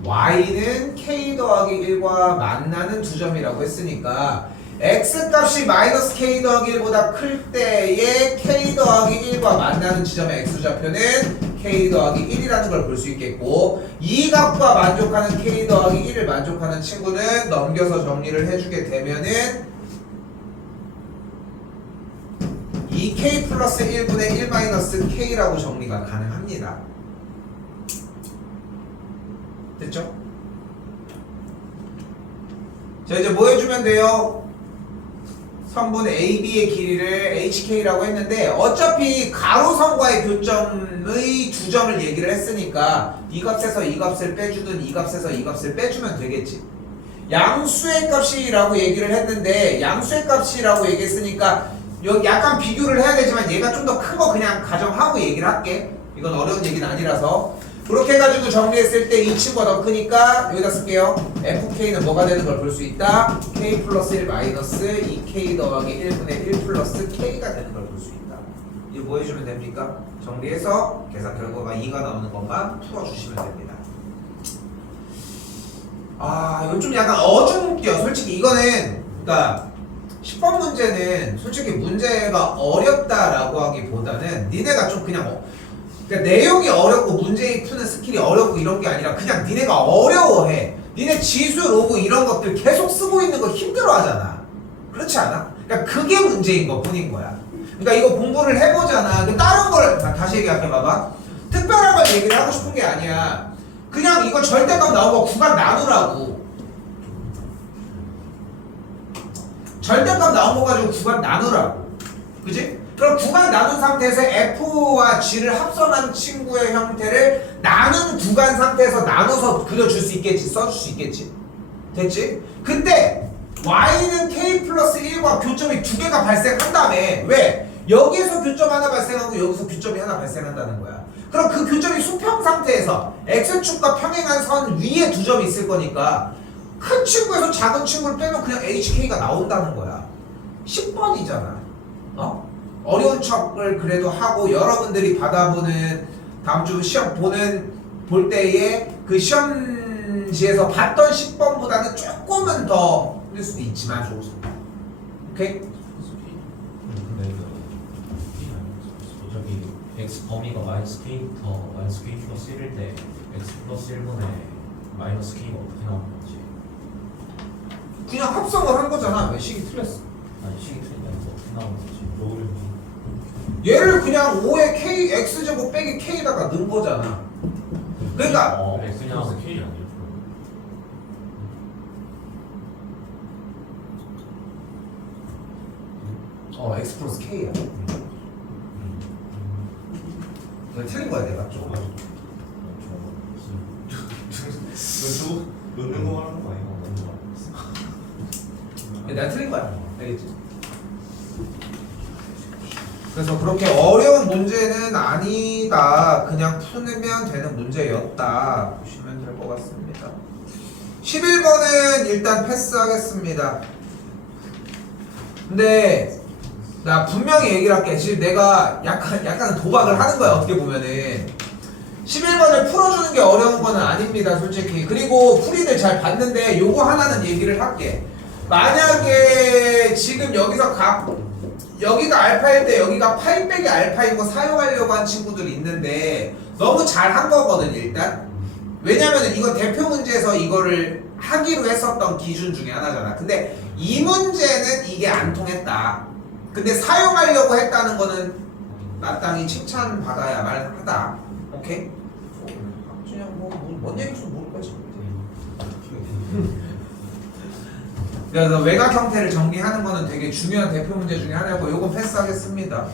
y는 k 더하기 1과 만나는 두 점이라고 했으니까 x 값이 마이너스 k 더하기 1보다 클 때의 k 더하기 1과 만나는 지점의 x좌표는 k 더하기 1이라는 걸 볼 수 있겠고 이 값과 만족하는 k 더하기 1을 만족하는 친구는 넘겨서 정리를 해주게 되면은 2k 플러스 1분의 1 마이너스 k라고 정리가 가능합니다. 됐죠? 자 이제 뭐 해주면 돼요? 선분 AB의 길이를 HK라고 했는데 어차피 가로선과의 교점의 두 점을 얘기를 했으니까 이 값에서 이 값을 빼주든 이 값에서 이 값을 빼주면 되겠지. 양수의 값이라고 얘기를 했는데 양수의 값이라고 얘기했으니까 여기 약간 비교를 해야 되지만 얘가 좀 더 큰 거 그냥 가정하고 얘기를 할게. 이건 어려운 얘기는 아니라서 그렇게 해가지고 정리했을 때 이 친구가 더 크니까 여기다 쓸게요. fk는 뭐가 되는 걸 볼 수 있다. k 플러스 1 마이너스 2k 더하기 1분의 1 플러스 k가 되는 걸 볼 수 있다. 이거 뭐 해주면 됩니까? 정리해서 계산 결과가 2가 나오는 것만 풀어주시면 됩니다. 아 이건 좀 약간 어중뛰어. 솔직히 이거는 그러니까 10번 문제는 솔직히 문제가 어렵다라고 하기보다는 니네가 좀 그냥 그러니까 내용이 어렵고 문제 푸는 스킬이 어렵고 이런 게 아니라 그냥 니네가 어려워해. 니네 지수, 로그 이런 것들 계속 쓰고 있는 거 힘들어하잖아. 그렇지 않아? 그러니까 그게 문제인 것 뿐인 거야. 그러니까 이거 공부를 해보잖아. 다른 걸 다시 얘기할게 봐봐. 특별한 걸 얘기를 하고 싶은 게 아니야. 그냥 이거 절대값 나오고 구간 나누라고. 절대값 나온 거 가지고 구간 나누라고. 그지? 그럼 구간 나눈 상태에서 F와 G를 합성한 친구의 형태를 나눈 구간 상태에서 나눠서 그려줄 수 있겠지. 써줄 수 있겠지. 됐지? 근데 Y는 K 플러스 1과 교점이 두 개가 발생한다며. 왜? 여기에서 교점 하나 발생하고 여기서 교점이 하나 발생한다는 거야. 그럼 그 교점이 수평 상태에서 X축과 평행한 선 위에 두 점이 있을 거니까 큰 친구에서 작은 친구를 빼면 그냥 HK가 나온다는 거야. 10번이잖아. 어려운 척을 그래도 하고 여러분들이 받아보는 다음 주 시험 볼 때에 그 시험지에서 봤던 10번보다는 조금은 더 힘들 수도 있지만 좋습니다. 오케이? 근데 저기 x 범위가 마이너스 k부터 마이너스 k 플러스 1일 때 x 플러스 1분의 마이너스 k가 어떻게 나오는 거지? 그냥 합성을 한 거잖아. 왜 식이 틀렸어? 아니 식이 틀리면 어떻게 나오는 거지? 로그를 얘를 그냥 5에 k x제곱 빼기 k에다가 넣은 거잖아. 그러니까 x 플러스 k 아니에요? x 플러스 k야. 왜 틀린 거야 내가 좀. 넣는 거 말하는 거 아니야? 내가 틀린 거야. 알겠지? 그래서 그렇게 어려운 문제는 아니다. 그냥 풀면 되는 문제였다. 보시면 될 것 같습니다. 11번은 일단 패스하겠습니다. 근데 나 분명히 얘기를 할게. 지금 내가 약간 도박을 하는 거야. 어떻게 보면은 11번을 풀어주는 게 어려운 건 아닙니다, 솔직히. 그리고 풀이들 잘 봤는데 요거 하나는 얘기를 할게. 만약에 지금 여기가 알파일 때 여기가 8 빼기 알파인 거 사용하려고 한 친구들이 있는데 너무 잘한 거거든, 일단. 왜냐면은 이건 대표 문제에서 이거를 하기로 했었던 기준 중에 하나잖아. 근데 이 문제는 이게 안 통했다. 근데 사용하려고 했다는 거는 마땅히 칭찬받아야 말하다. 오케이? 그냥 뭔 얘기인지 모를 거지. 그래서 외곽 형태를 정리하는 거는 되게 중요한 대표 문제 중에 하나고 요건 패스하겠습니다.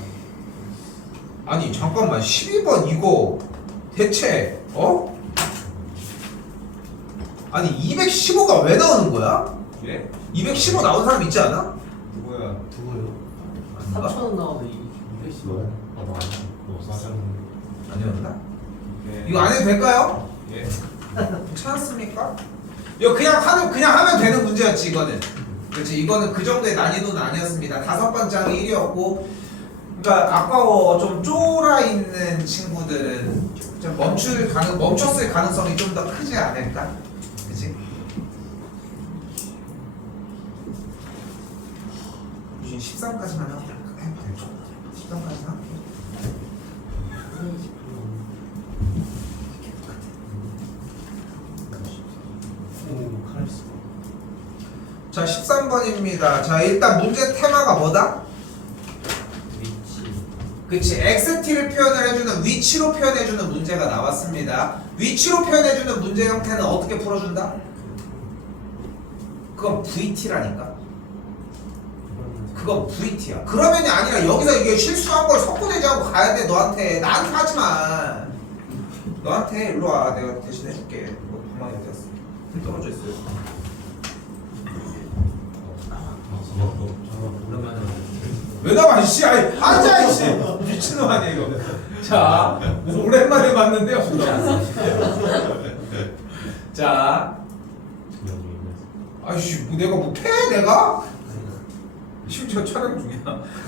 아니 잠깐만 12번 이거 대체 아니 215가 왜 나오는 거야? 예? 215 나온 사람 있지 않아? 누구야? 누구요? 아닌가? 3,000원 나오는데 이게 뭐야? 너 아니야. 너 사장. 아니었나? 예. 이거 안 해도 될까요? 예. 괜찮았습니까? 이거 그냥 하면 되는 문제였지 이거는. 그렇지, 이거는 그 정도의 난이도는 아니었습니다. 5번째 항이 1이었고, 그러니까 아까워 좀 쫄아 있는 친구들은 좀 멈췄을 가능성이 좀 더 크지 않을까? 그치? 이제 13까지만 하고 해도 되죠? 13까지 할게. 오, 카레스. 자, 13번입니다. 자, 일단 문제 테마가 뭐다? 위치. 그치, XT를 표현을 해주는 위치로 표현해주는 문제가 나왔습니다. 위치로 표현해주는 문제 형태는 어떻게 풀어준다? 그건 VT라니까. 그건 VT야. 그러면이 아니라 여기서 이게 실수한 걸 석고내자고 가야 돼. 너한테. 나한테 하지만. 너한테 일로 와. 내가 대신 해줄게. 이거 방망이 어디 갔어? 떨어져 있어요. 그러면은 왜 나와 이씨. 아이 앉아 이씨. 미친놈 아니야 이거. 자, 오랜만에 봤는데요. 자, 아이씨, 뭐 내가 뭐 패? 내가? 심지어 촬영 중이야.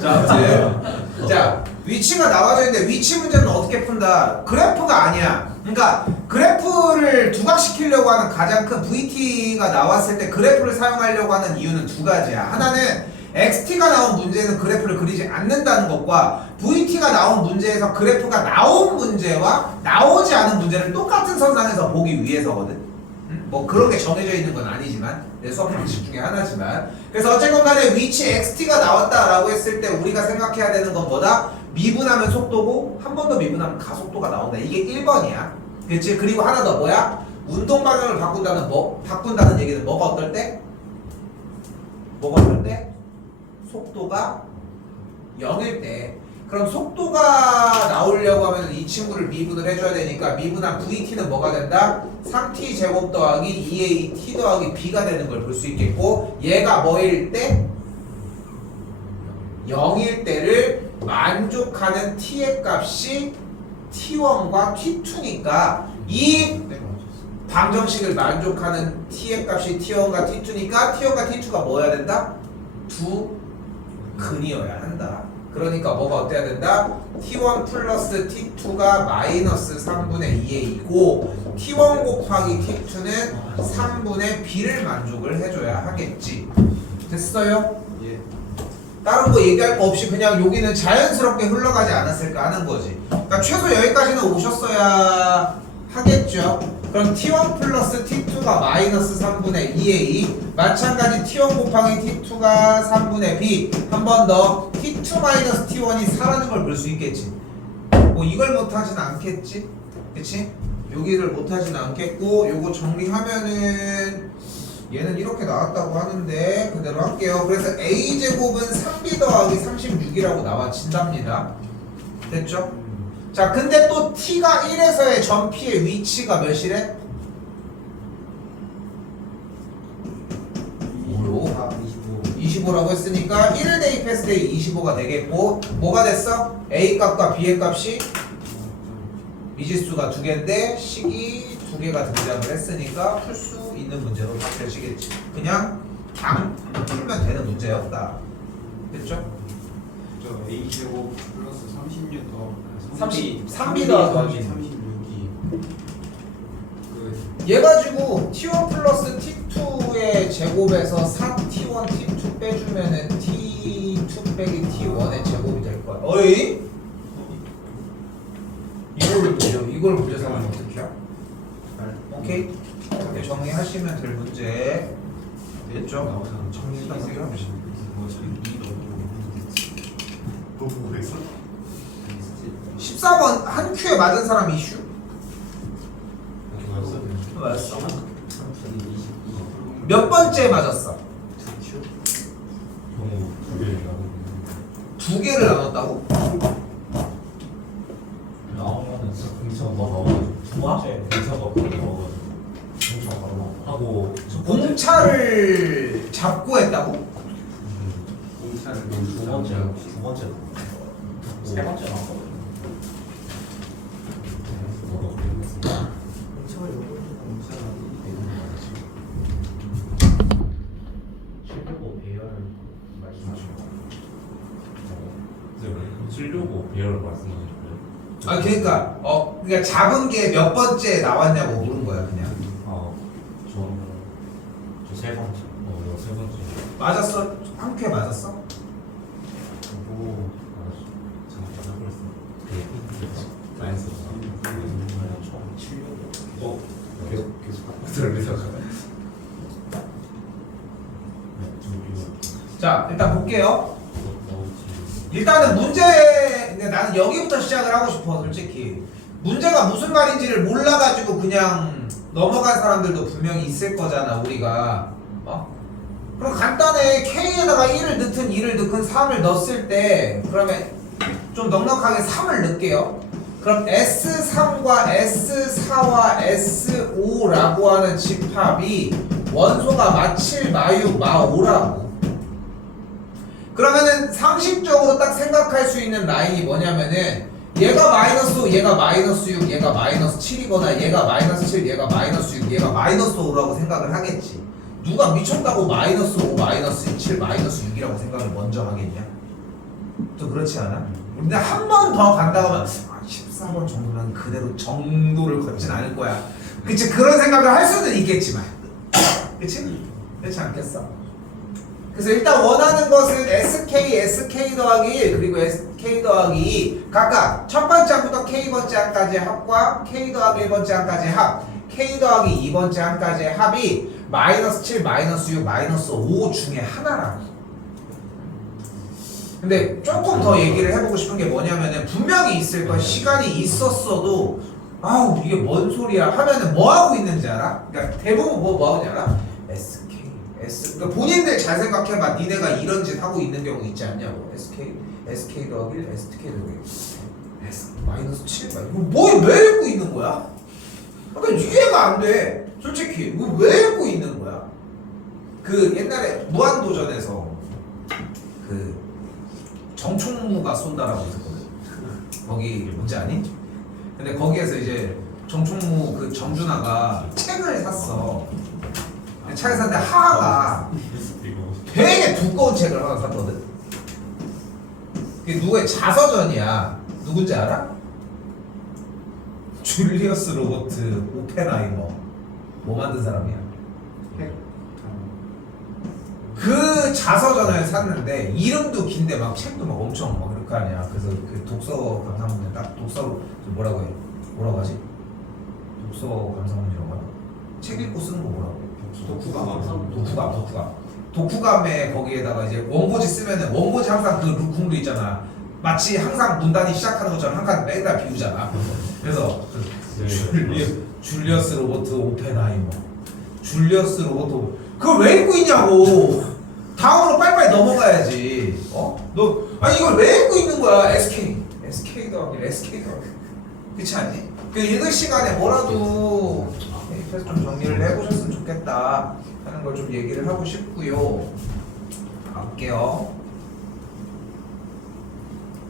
자, 아무튼 자, 위치가 나와져 있는데 위치 문제는 어떻게 푼다? 그래프가 아니야. 그러니까 그래프를 두각시키려고 하는 가장 큰 VT가 나왔을 때 그래프를 사용하려고 하는 이유는 두 가지야. 하나는 XT가 나온 문제는 그래프를 그리지 않는다는 것과 VT가 나온 문제에서 그래프가 나온 문제와 나오지 않은 문제를 똑같은 선상에서 보기 위해서거든. 뭐 그런 게 정해져 있는 건 아니지만 내 수업 방식 중에 하나지만, 그래서 어쨌건 간에 위치 XT가 나왔다라고 했을 때 우리가 생각해야 되는 건 뭐다? 미분하면 속도고 한 번 더 미분하면 가속도가 나온다. 이게 1번이야. 그치? 그리고 하나 더 뭐야? 운동 방향을 바꾼다는 얘기는 뭐가 어떨 때? 뭐가 어떨 때? 속도가 0일 때. 그럼 속도가 나오려고 하면 이 친구를 미분을 해줘야 되니까 미분한 VT는 뭐가 된다? 3t 제곱 더하기 2a t 더하기 b가 되는 걸 볼 수 있겠고, 얘가 뭐일 때? 0일 때를 만족하는 t의 값이 t1과 t2니까 이 방정식을 만족하는 t의 값이 t1과 t2니까 t1과 t2가 뭐여야 된다? 두 근이어야 한다. 그러니까 뭐가 어때야 된다? t1 플러스 t2가 마이너스 3분의 2a이고 t1 곱하기 t2는 3분의 b를 만족을 해줘야 하겠지. 됐어요? 예. 다른 거 얘기할 거 없이 그냥 여기는 자연스럽게 흘러가지 않았을까 하는 거지. 그러니까 최소 여기까지는 오셨어야 하겠죠. 그럼 t1 플러스 t2가 마이너스 3분의 2a, 마찬가지 t1 곱하기 t2가 3분의 b, 한 번 더 t2 마이너스 t1이 4라는 걸 볼 수 있겠지. 뭐 이걸 못하진 않겠지? 그치? 여기를 못하진 않겠고, 요거 정리하면은 얘는 이렇게 나왔다고 하는데 그대로 할게요. 그래서 a제곱은 3b 더하기 36이라고 나와진답니다. 됐죠? 자, 근데 또 t가 1에서의 점 p의 위치가 몇이래? 25. 25 25라고 했으니까 1을 대입했을 때 25가 되겠고 뭐가 됐어? A 값과 B의 값이 미지수가 2개인데 식이 2개가 등장을 했으니까 풀 수 있는 문제로 바뀌어지겠지. 그냥 풀면 되는 문제였다. 됐죠? 저 A 제곱 플러스 36 더 3B 더하기 36이 그 얘 가지고 T1 플러스 T2의 제곱에서 4T1 T2 빼주면은 T2 빼기 T1의 제곱이 될 거야. 어이? 이걸 부재상하면 어떻게 해요? 오케이? 이렇게 정리하시면 될 문제 됐죠? 정리해서 너 보고 있어? 14번 한 큐에 맞은 사람 이슈? 맞았어. 몇 번째 맞았어? 2개를 나눴다고? 나오면은 근처 먹어가지고 두 번째 근처가 바로 먹어가지고 근처 바로 하고 첫 번째 공차를 잡고 했다고? 공차를 두 번째 세 번째 나왔거든. 실려고 배열을 말씀하시는 거예요? 실려고 배열을 말씀하신 거예요? 아 그러니까 잡은 게 몇 번째 나왔냐고 물은 거야 그냥. 저세 번째. 세 번째. 맞았어? 한 큐에 맞았어? 오, 잠깐 해버렸어. 사이언스. 처음 치려고. 계속 들으면서. 자 일단 볼게요. 일단은 문제 나는 여기부터 시작을 하고 싶어 솔직히. 문제가 무슨 말인지를 몰라가지고 그냥 넘어간 사람들도 분명히 있을 거잖아 우리가. 그럼 간단해. K에다가 1을 넣든 2를 넣든 3을 넣었을 때 그러면 좀 넉넉하게 3을 넣을게요. 그럼 S3과 S4와 S5라고 하는 집합이 원소가 마7, 마6, 마5라고. 그러면은 상식적으로 딱 생각할 수 있는 라인이 뭐냐면은 얘가 마이너스 5, 얘가 마이너스 6, 얘가 마이너스 7이거나 얘가 마이너스 7, 얘가 마이너스 6, 얘가 마이너스 5라고 생각을 하겠지. 누가 미쳤다고 마이너스 5, 마이너스 7, 마이너스 6이라고 생각을 먼저 하겠냐? 또 그렇지 않아? 근데 한 번 더 간다고 하면 14번 정도면 그대로 정도를 걷진 않을 거야. 그치? 그런 생각을 할 수는 있겠지만 그치? 그렇지 않겠어? 그래서 일단 원하는 것은 SK 더하기 1 그리고 SK 더하기 2 각각 첫 번째 항부터 K번째 항까지의 합과 K 더하기 1번째 항까지의 합 K 더하기 2번째 항까지의 합이 마이너스 7, 마이너스 6, 마이너스 5 중에 하나라고. 근데 조금 더 얘기를 해보고 싶은 게 뭐냐면은 분명히 있을 거야. 시간이 있었어도 아우 이게 뭔 소리야 하면은 뭐 하고 있는지 알아? 그러니까 대부분 뭐 하는지 알아? 그러니까 본인들 잘 생각해봐. 니네가 이런 짓 하고 있는 경우 있지 않냐고. SK 더하기 1, SK 더하기 1 마이너스 7 이거 왜 읽고 있는 거야? 그러니까 이해가 안 돼. 솔직히 이거 왜 읽고 있는 거야? 그 옛날에 무한도전에서 그 정총무가 쏜다라고 있었거든. 거기 뭔지 아니? 근데 거기에서 이제 정총무 그 정준하가 책을 샀어. 차에 샀는데 하하가 되게 두꺼운 책을 하나 샀거든. 그게 누구의 자서전이야. 누군지 알아? 줄리어스 로버트 오펜하이머. 뭐 만든 사람이야? 그 자서전을 샀는데 이름도 긴데 막 책도 막 엄청 막 그럴 거 아니야. 그래서 그 독서 감상문에 딱 독서로 뭐라고 해? 뭐라고 하지? 독서 감상문이라고 하나? 책 읽고 쓰는 거 뭐라고 해? 독후감에 거기에다가 이제 원고지 쓰면은 원고지 항상 그 루쿵도 있잖아. 마치 항상 문단이 시작하는 것처럼 한 칸 맨날 비우잖아. 그래서 줄리어스 로버트 오펜하이머. 줄리어스 로버트 그걸 왜 읽고 있냐고. 다음으로 빨리빨리 넘어가야지. 너 아니 이걸 왜 읽고 있는 거야? SK 더하기 그렇지 않니? 그 읽을 시간에 뭐라도 그래서 좀 정리를 해보셨으면 좋겠다 하는 걸 좀 얘기를 하고 싶고요. 가볼게요.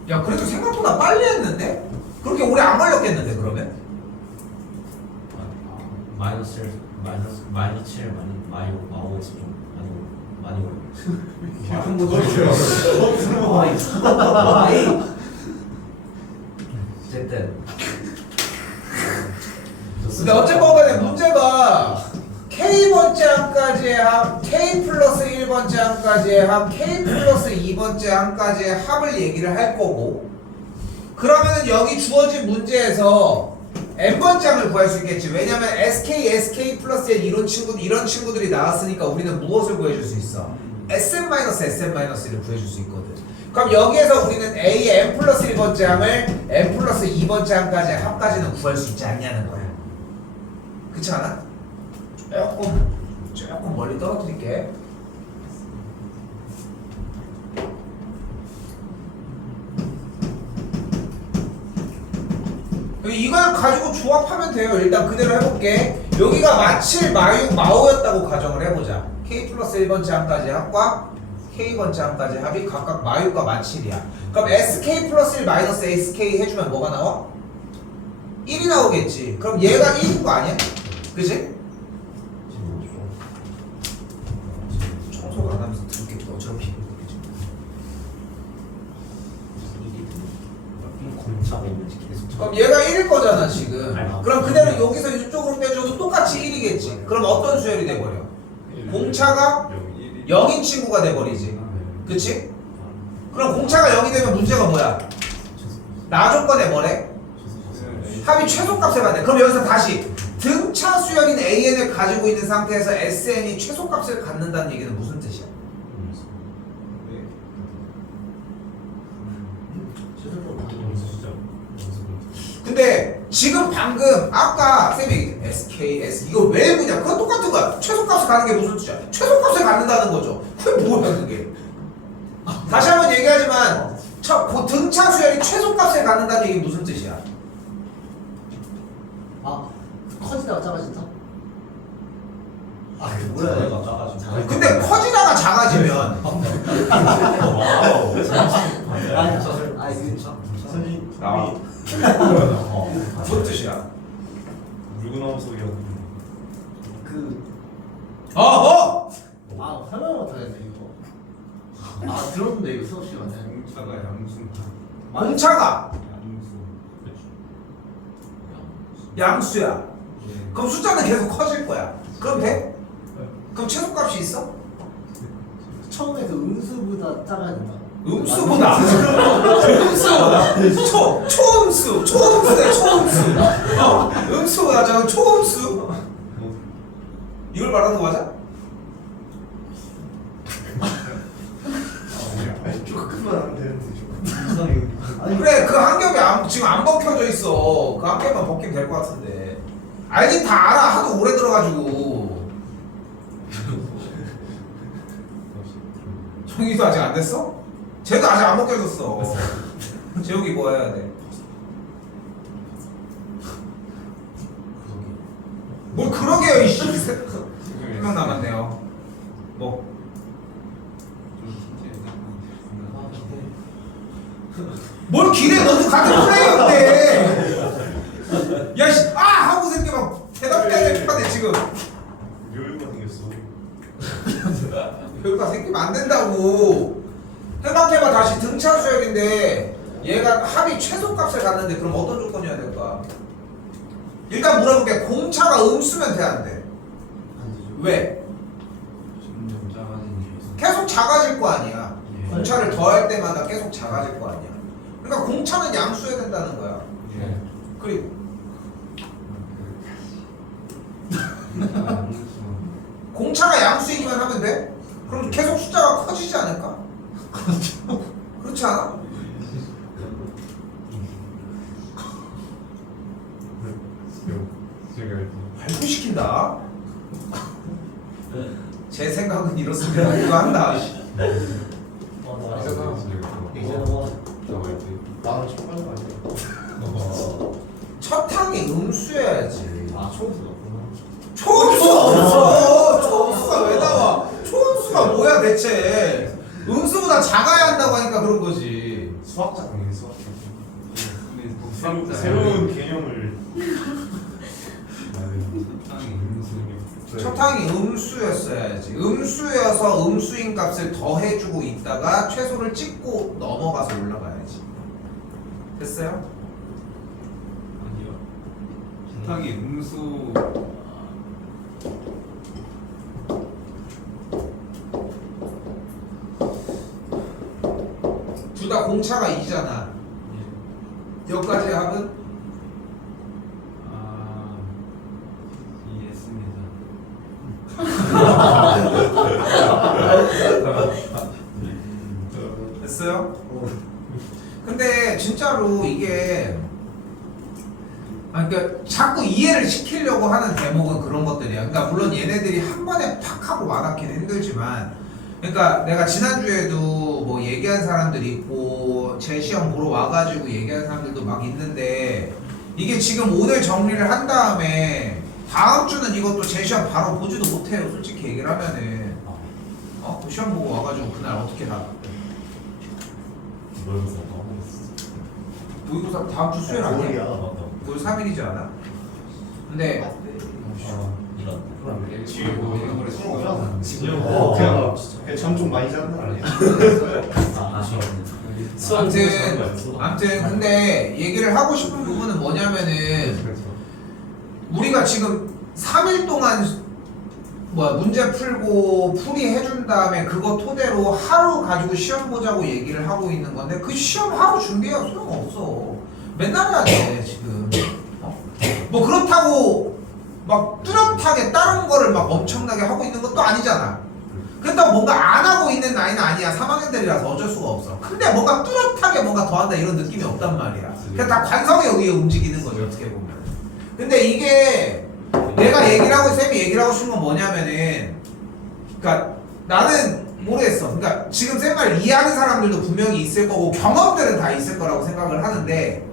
야 그래도 생각보다 빨리 했는데? 그렇게 오래 안 걸렸겠는데 그러면? 마이너스 7 마오에서 좀 많이 걸려. 어쨌든 근데 어쨌건 간에 문제가 K번째 항까지의 합, K 플러스 1번째 항까지의 합, K 플러스 2번째 항까지의 합을 얘기를 할 거고 그러면은 여기 주어진 문제에서 N번째 항을 구할 수 있겠지. 왜냐면 SK 플러스의 이런 친구들이 나왔으니까 우리는 무엇을 구해줄 수 있어? SM-를 구해줄 수 있거든. 그럼 여기에서 우리는 A의 N 플러스 1번째 항을 N 플러스 2번째 항까지의 합까지는 구할 수 있지 않냐는 거야. 그렇지 않아? 조금 멀리 떨어뜨릴게. 이걸 가지고 조합하면 돼요. 일단 그대로 해볼게. 여기가 마칠, 마육, 마오였다고 가정을 해보자. K 플러스 1번째 항까지 합과 K번째 항까지 합이 각각 마육과 마칠이야. 그럼 SK 플러스 1 마이너스 SK 해주면 뭐가 나와? 1이 나오겠지. 그럼 얘가 1인 거 아니야? 그치? 청소를 안 하면서 들겠다 어차피. 공차가 있는지 계속. 그럼 얘가 1일 거잖아 지금. 아니, 그럼 그대로 여기서 이쪽으로 빼줘도 똑같이 1이겠지. 그럼 어떤 수열이 돼버려? 공차가 0인 친구가 돼버리지. 그치? 그럼 공차가 0이 되면 문제가 뭐야? 나 조건에 뭐래? 합이 최소값을 갖네. 그럼 여기서 다시 등차 수열인 AN을 가지고 있는 상태에서 SN이 최소값을 갖는다는 얘기는 무슨 뜻이야? 근데 지금 방금 아까 쌤이 SKS 이거 왜 그냥 그건 똑같은 거야. 최소값을 가는 게 무슨 뜻이야? 최소값을 갖는다는 거죠. 그게 뭐야 그게? 다시 한번 얘기하지만 그 등차 수열이 최소값을 갖는다는 얘기 무슨 뜻이야? 커지다가 작아진다? 뭐야 내가 작아지고. 근데 커지다가 작아지면 와우. 나와. 무슨 뜻이야? 물구나무 소리하고 설명을 못하겠네 이거. 들었는데 이거 수업 시간에. 양수가 양수 공차가 양수 양수야. 그럼 숫자는 계속 커질 거야. 그럼 돼? 그럼 최소값이 있어? 처음에 그 음수보다 작아진다. 음수보다 초음수 초음수네 초음수. 음수보다 저는 초음수. 이걸 말하는 거 맞아? 조금만 하면 되는데 그래 그 한 겹이 지금 안 벗겨져 있어. 그 한 겹만 벗기면 될 것 같은데. 알긴 다 알아. 하도 오래 들어가지고. 정희도 아직 안 됐어? 쟤도 아직 안 벗겨졌어. 재욱이 뭐 해야 돼? 뭘 그러게요 이씨. 1명 남았네요. 뭐? 뭘 기대? 너도 같은 플레이어인데. 야씨 하고 새끼 막 대답도 안 해. 판에 지금. 요요가 생겼어. 여기가 생기면 안 된다고. 생각해봐. 다시 등차 수열인데 얘가 합이 최소값을 갖는데 그럼 어떤 조건이어야 될까? 일단 물어볼게. 공차가 음수면 돼 안 돼? 왜? 점점 작아지는 게 있어. 계속 작아질 거 아니야. 공차를 더할 때마다 계속 작아질 거 아니야. 그러니까 공차는 양수여야 된다는 거야. 그리고 공차가 양수이기만 하면 돼? 그럼 계속 숫자가 커지지 않을까? 그렇지 않아? 제가 발표시킨다. 제 생각은 이렇습니다. 이거 한다. 나는 첫 번째 아니야. 첫 항이 음수여야지. 초음수였구나. 초음수 없어. 초음수가 왜 나와? 초음수가 뭐야 대체? 음수가 작아야 한다고 하니까 그런 거지. 수학자 강의 수학자. 수학자. 새로운 개념을. 첫 항이 음수였어야지. 음수여서 음수인 값을 더해주고 있다가 최소를 찍고 넘어가서 올라가야지. 됐어요? 아니요. 기타기 음수. 둘 다 공차가 2잖아. 여기까지 합은? 아, 이해했습니다. 됐어요? 근데 진짜로 이게 그러니까 자꾸 이해를 시키려고 하는 대목은 그런 것들이야. 그러니까 물론 얘네들이 한 번에 팍 하고 와닿기는 힘들지만, 그러니까 내가 지난주에도 뭐 얘기한 사람들이 있고 제 시험 보러 와가지고 얘기한 사람들도 막 있는데, 이게 지금 오늘 정리를 한 다음에 다음 주는 이것도 제 시험 바로 보지도 못해요. 솔직히 얘기를 하면은 그 시험 보고 와가지고 그날 어떻게 다 모의고사 까먹었어. 모의고사 다음 주 수요일 아니야? 그 3일이지 않아? 근데 이런. 그냥 잠좀 많이 잤나? 아쉬워. 아무튼 근데 얘기를 하고 싶은 부분은 뭐냐면은 우리가 지금 3일 동안 문제 풀고 풀이 해준 다음에 그거 토대로 하루 가지고 시험 보자고 얘기를 하고 있는 건데, 그 시험 하루 준비해야 소용없어. 맨날 해야 돼 지금. 뭐 그렇다고 막 뚜렷하게 다른 거를 막 엄청나게 하고 있는 것도 아니잖아. 그렇다고 뭔가 안 하고 있는 나이는 아니야. 3학년들이라서 어쩔 수가 없어. 근데 뭔가 뚜렷하게 뭔가 더 한다 이런 느낌이 없단 말이야. 그냥 다 관성에 의해 움직이는 거지 어떻게 보면. 근데 이게 내가 얘기를 하고 쌤이 얘기를 하고 싶은 건 뭐냐면은, 그러니까 나는 모르겠어. 그러니까 지금 쌤 말 이해하는 사람들도 분명히 있을 거고 경험들은 다 있을 거라고 생각을 하는데,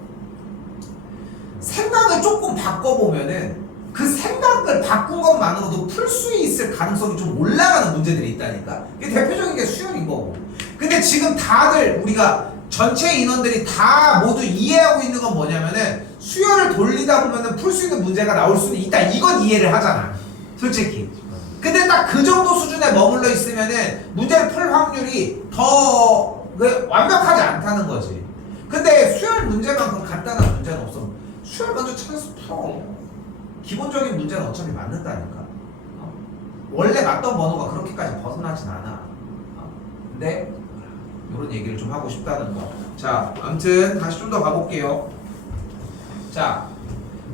생각을 조금 바꿔보면은 그 생각을 바꾼 것만으로도 풀 수 있을 가능성이 좀 올라가는 문제들이 있다니까. 이게 대표적인 게 수열인 거고. 근데 지금 다들 우리가 전체 인원들이 다 모두 이해하고 있는 건 뭐냐면은, 수열을 돌리다 보면은 풀 수 있는 문제가 나올 수는 있다. 이건 이해를 하잖아. 솔직히. 근데 딱 그 정도 수준에 머물러 있으면은 문제를 풀 확률이 더 완벽하지 않다는 거지. 근데 수열 문제만큼 간단한 문제는 없어. 수열 먼저 찾아서 풀어. 기본적인 문제는 어차피 맞는다니까. 원래 맞던 번호가 그렇게까지 벗어나진 않아. 근데 이런 얘기를 좀 하고 싶다는 거. 자, 아무튼 다시 좀 더 가볼게요. 자,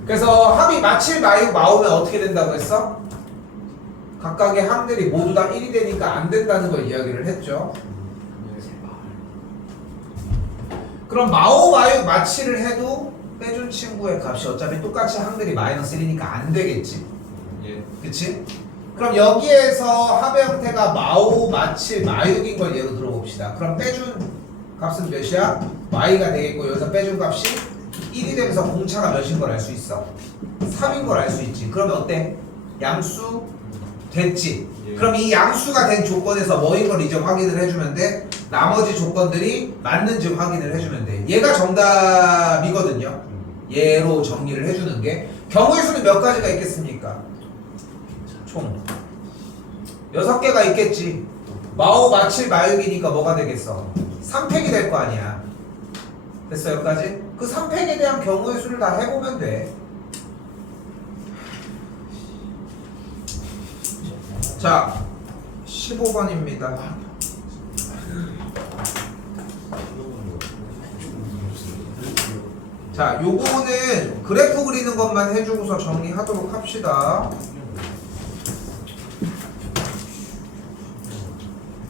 그래서 합이 마칠 마오면 어떻게 된다고 했어? 각각의 항들이 모두 다 1이 되니까 안 된다는 걸 이야기를 했죠. 그럼 마오 마치를 해도 빼준 친구의 값이 어차피 똑같이 항들이 마이너스 1이니까 안 되겠지. 예. 그치? 그럼 여기에서 합의 형태가 마오 마칠 마육인 걸 예로 들어봅시다. 그럼 빼준 값은 몇이야? y가 되겠고, 여기서 빼준 값이 1이 되면서 공차가 몇인 걸 알 수 있어? 3인 걸 알 수 있지. 그러면 어때? 양수 됐지? 예. 그럼 이 양수가 된 조건에서 뭐인 걸 이제 확인을 해주면 돼. 나머지 조건들이 맞는지 확인을 해주면 돼. 얘가 정답이거든요. 얘로 정리를 해주는 게. 경우의 수는 몇 가지가 있겠습니까? 총 6개가 있겠지. 마오 마칠 마육이니까 뭐가 되겠어? 3팩이 될 거 아니야. 됐어 여기까지? 그 3팩에 대한 경우의 수를 다 해보면 돼. 자, 15번입니다. 자, 요거는 그래프 그리는 것만 해주고서 정리하도록 합시다.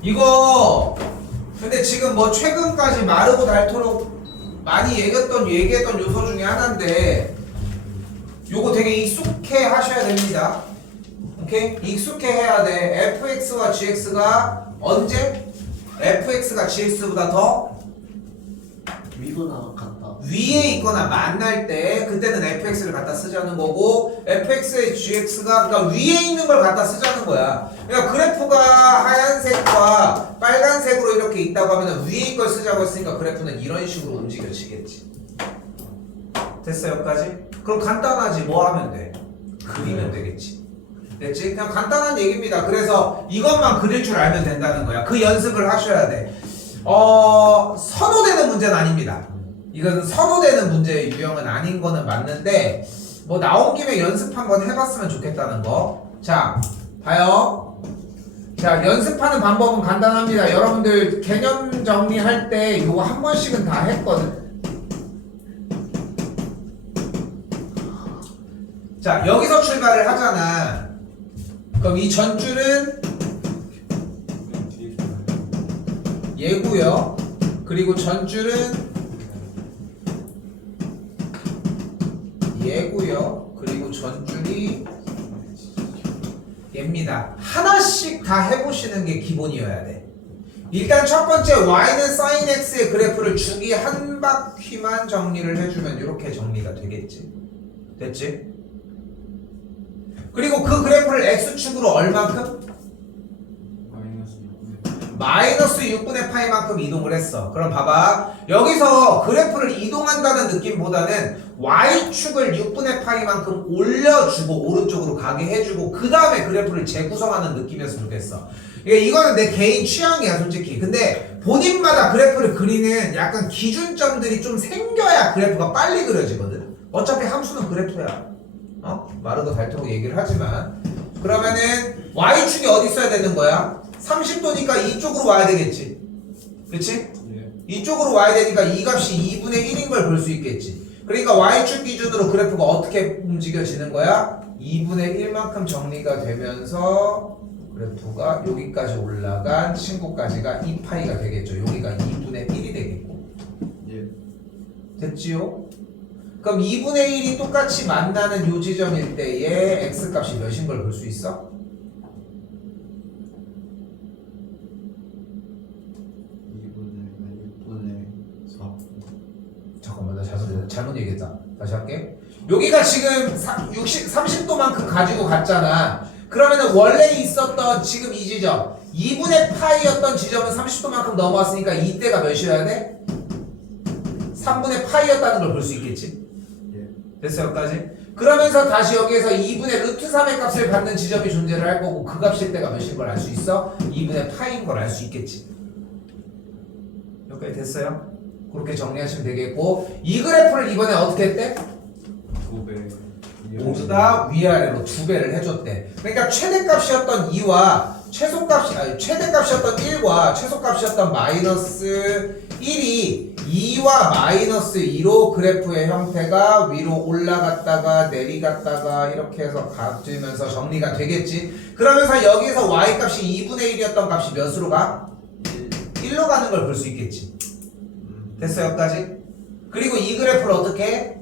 이거 근데 지금 뭐 최근까지 마르고 닳도록 많이 얘기했던 요소 중에 하나인데, 요거 되게 익숙해 하셔야 됩니다. 오케이? 익숙해 해야 돼. fx와 gx가 언제? fx가 gx보다 더 위거나 같다. 위에 있거나 만날 때 그때는 fx를 갖다 쓰자는 거고 fx의 gx가 그러니까 위에 있는 걸 갖다 쓰자는 거야. 그러니까 그래프가 하얀색과 빨간색으로 이렇게 있다고 하면 위에 있는 걸 쓰자고 했으니까 그래프는 이런 식으로 움직여지겠지. 됐어 여기까지? 그럼 간단하지. 뭐 하면 돼? 그리면 되겠지. 됐지? 그냥 간단한 얘기입니다. 그래서 이것만 그릴 줄 알면 된다는 거야. 그 연습을 하셔야 돼. 선호되는 문제는 아닙니다. 이건 선호되는 문제의 유형은 아닌 거는 맞는데 뭐 나온 김에 연습 한번 해봤으면 좋겠다는 거. 자, 봐요. 자, 연습하는 방법은 간단합니다. 여러분들 개념 정리할 때 요거 한 번씩은 다 했거든. 자, 여기서 출발을 하잖아. 그럼 이 전줄은 얘고요. 그리고 전줄은 얘고요. 그리고 전줄이 얘입니다. 하나씩 다 해보시는 게 기본이어야 돼. 일단 첫 번째 y는 sin x의 그래프를 주기 한 바퀴만 정리를 해주면 이렇게 정리가 되겠지. 됐지? 그리고 그 그래프를 x축으로 얼만큼? 마이너스 6분의 파이만큼 이동을 했어. 그럼 봐봐. 여기서 그래프를 이동한다는 느낌보다는 y축을 6분의 파이만큼 올려주고 오른쪽으로 가게 해주고 그 다음에 그래프를 재구성하는 느낌이었으면 좋겠어. 이거는 내 개인 취향이야 솔직히. 근데 본인마다 그래프를 그리는 약간 기준점들이 좀 생겨야 그래프가 빨리 그려지거든. 어차피 함수는 그래프야. 마르고 닳도록 얘기를 하지만 그러면은 y축이 어디 있어야 되는 거야? 30도니까 이쪽으로 와야 되겠지. 그렇지? 예. 이쪽으로 와야 되니까 이 값이 2분의 1인 걸 볼 수 있겠지. 그러니까 y축 기준으로 그래프가 어떻게 움직여지는 거야? 2분의 1만큼 정리가 되면서 그래프가 여기까지 올라간 친구까지가 2파이가 되겠죠. 여기가 2분의 1이 되겠고. 예. 됐지요? 그럼 2분의 1이 똑같이 만나는 요 지점일 때의 x값이 몇인 걸 볼 수 있어? 6분의 4. 잠깐만 나 잘못 얘기했다. 다시 할게. 여기가 지금 30도만큼 가지고 갔잖아. 그러면은 원래 있었던 지금 이 지점 2분의 파이였던 지점은 30도만큼 넘어왔으니까 이때가 몇이어야 돼? 3분의 파이였다는 걸 볼 수 있겠지. 됐어 여기까지? 그러면서 다시 여기에서 2분의 루트 3의 값을 받는 지점이 존재를 할 거고 그 값일 때가 몇인 걸 알 수 있어? 2분의 파이인 걸 알 수 있겠지. 여기까지 됐어요? 그렇게 정리하시면 되겠고 이 그래프를 이번에 어떻게 했대? 9배. 모두 다 위아래로 2배를 해줬대. 그러니까 최대값이었던 2와 최대값이었던 1과 최소값이었던 마이너스 1이 2와 마이너스 2로 그래프의 형태가 위로 올라갔다가 내리갔다가 이렇게 해서 가지면서 정리가 되겠지. 그러면서 여기서 y값이 2분의 1이었던 값이 몇으로 가? 1로 가는 걸 볼 수 있겠지. 됐어요 여기까지? 그리고 이 그래프를 어떻게 해?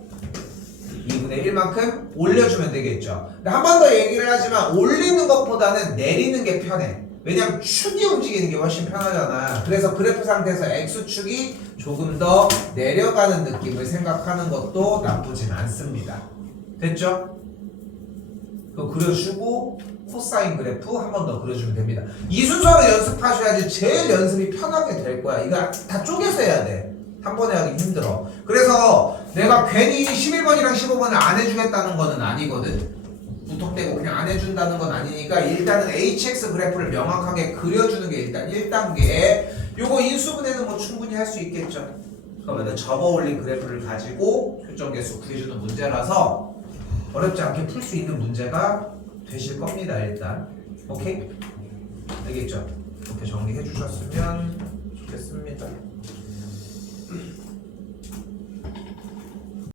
2분의 1만큼 올려주면 되겠죠. 한 번 더 얘기를 하지만 올리는 것보다는 내리는 게 편해. 왜냐면 축이 움직이는 게 훨씬 편하잖아. 그래서 그래프 상태에서 x축이 조금 더 내려가는 느낌을 생각하는 것도 나쁘진 않습니다. 됐죠? 그거 그려주고 코사인 그래프 한 번 더 그려주면 됩니다. 이 순서로 연습하셔야지 제일 연습이 편하게 될 거야. 이거 다 쪼개서 해야 돼. 한 번에 하기 힘들어. 그래서 내가 괜히 11번이랑 15번을 안 해주겠다는 거는 아니거든. 무턱대고 그냥 안 해준다는 건 아니니까 일단은 hx 그래프를 명확하게 그려주는 게 일단 1단계. 요거 인수분해는 뭐 충분히 할 수 있겠죠. 그러면 접어 올린 그래프를 가지고 표정계수 구해주는 문제라서 어렵지 않게 풀 수 있는 문제가 되실 겁니다. 일단 오케이? 알겠죠? 이렇게 정리해 주셨으면 좋겠습니다.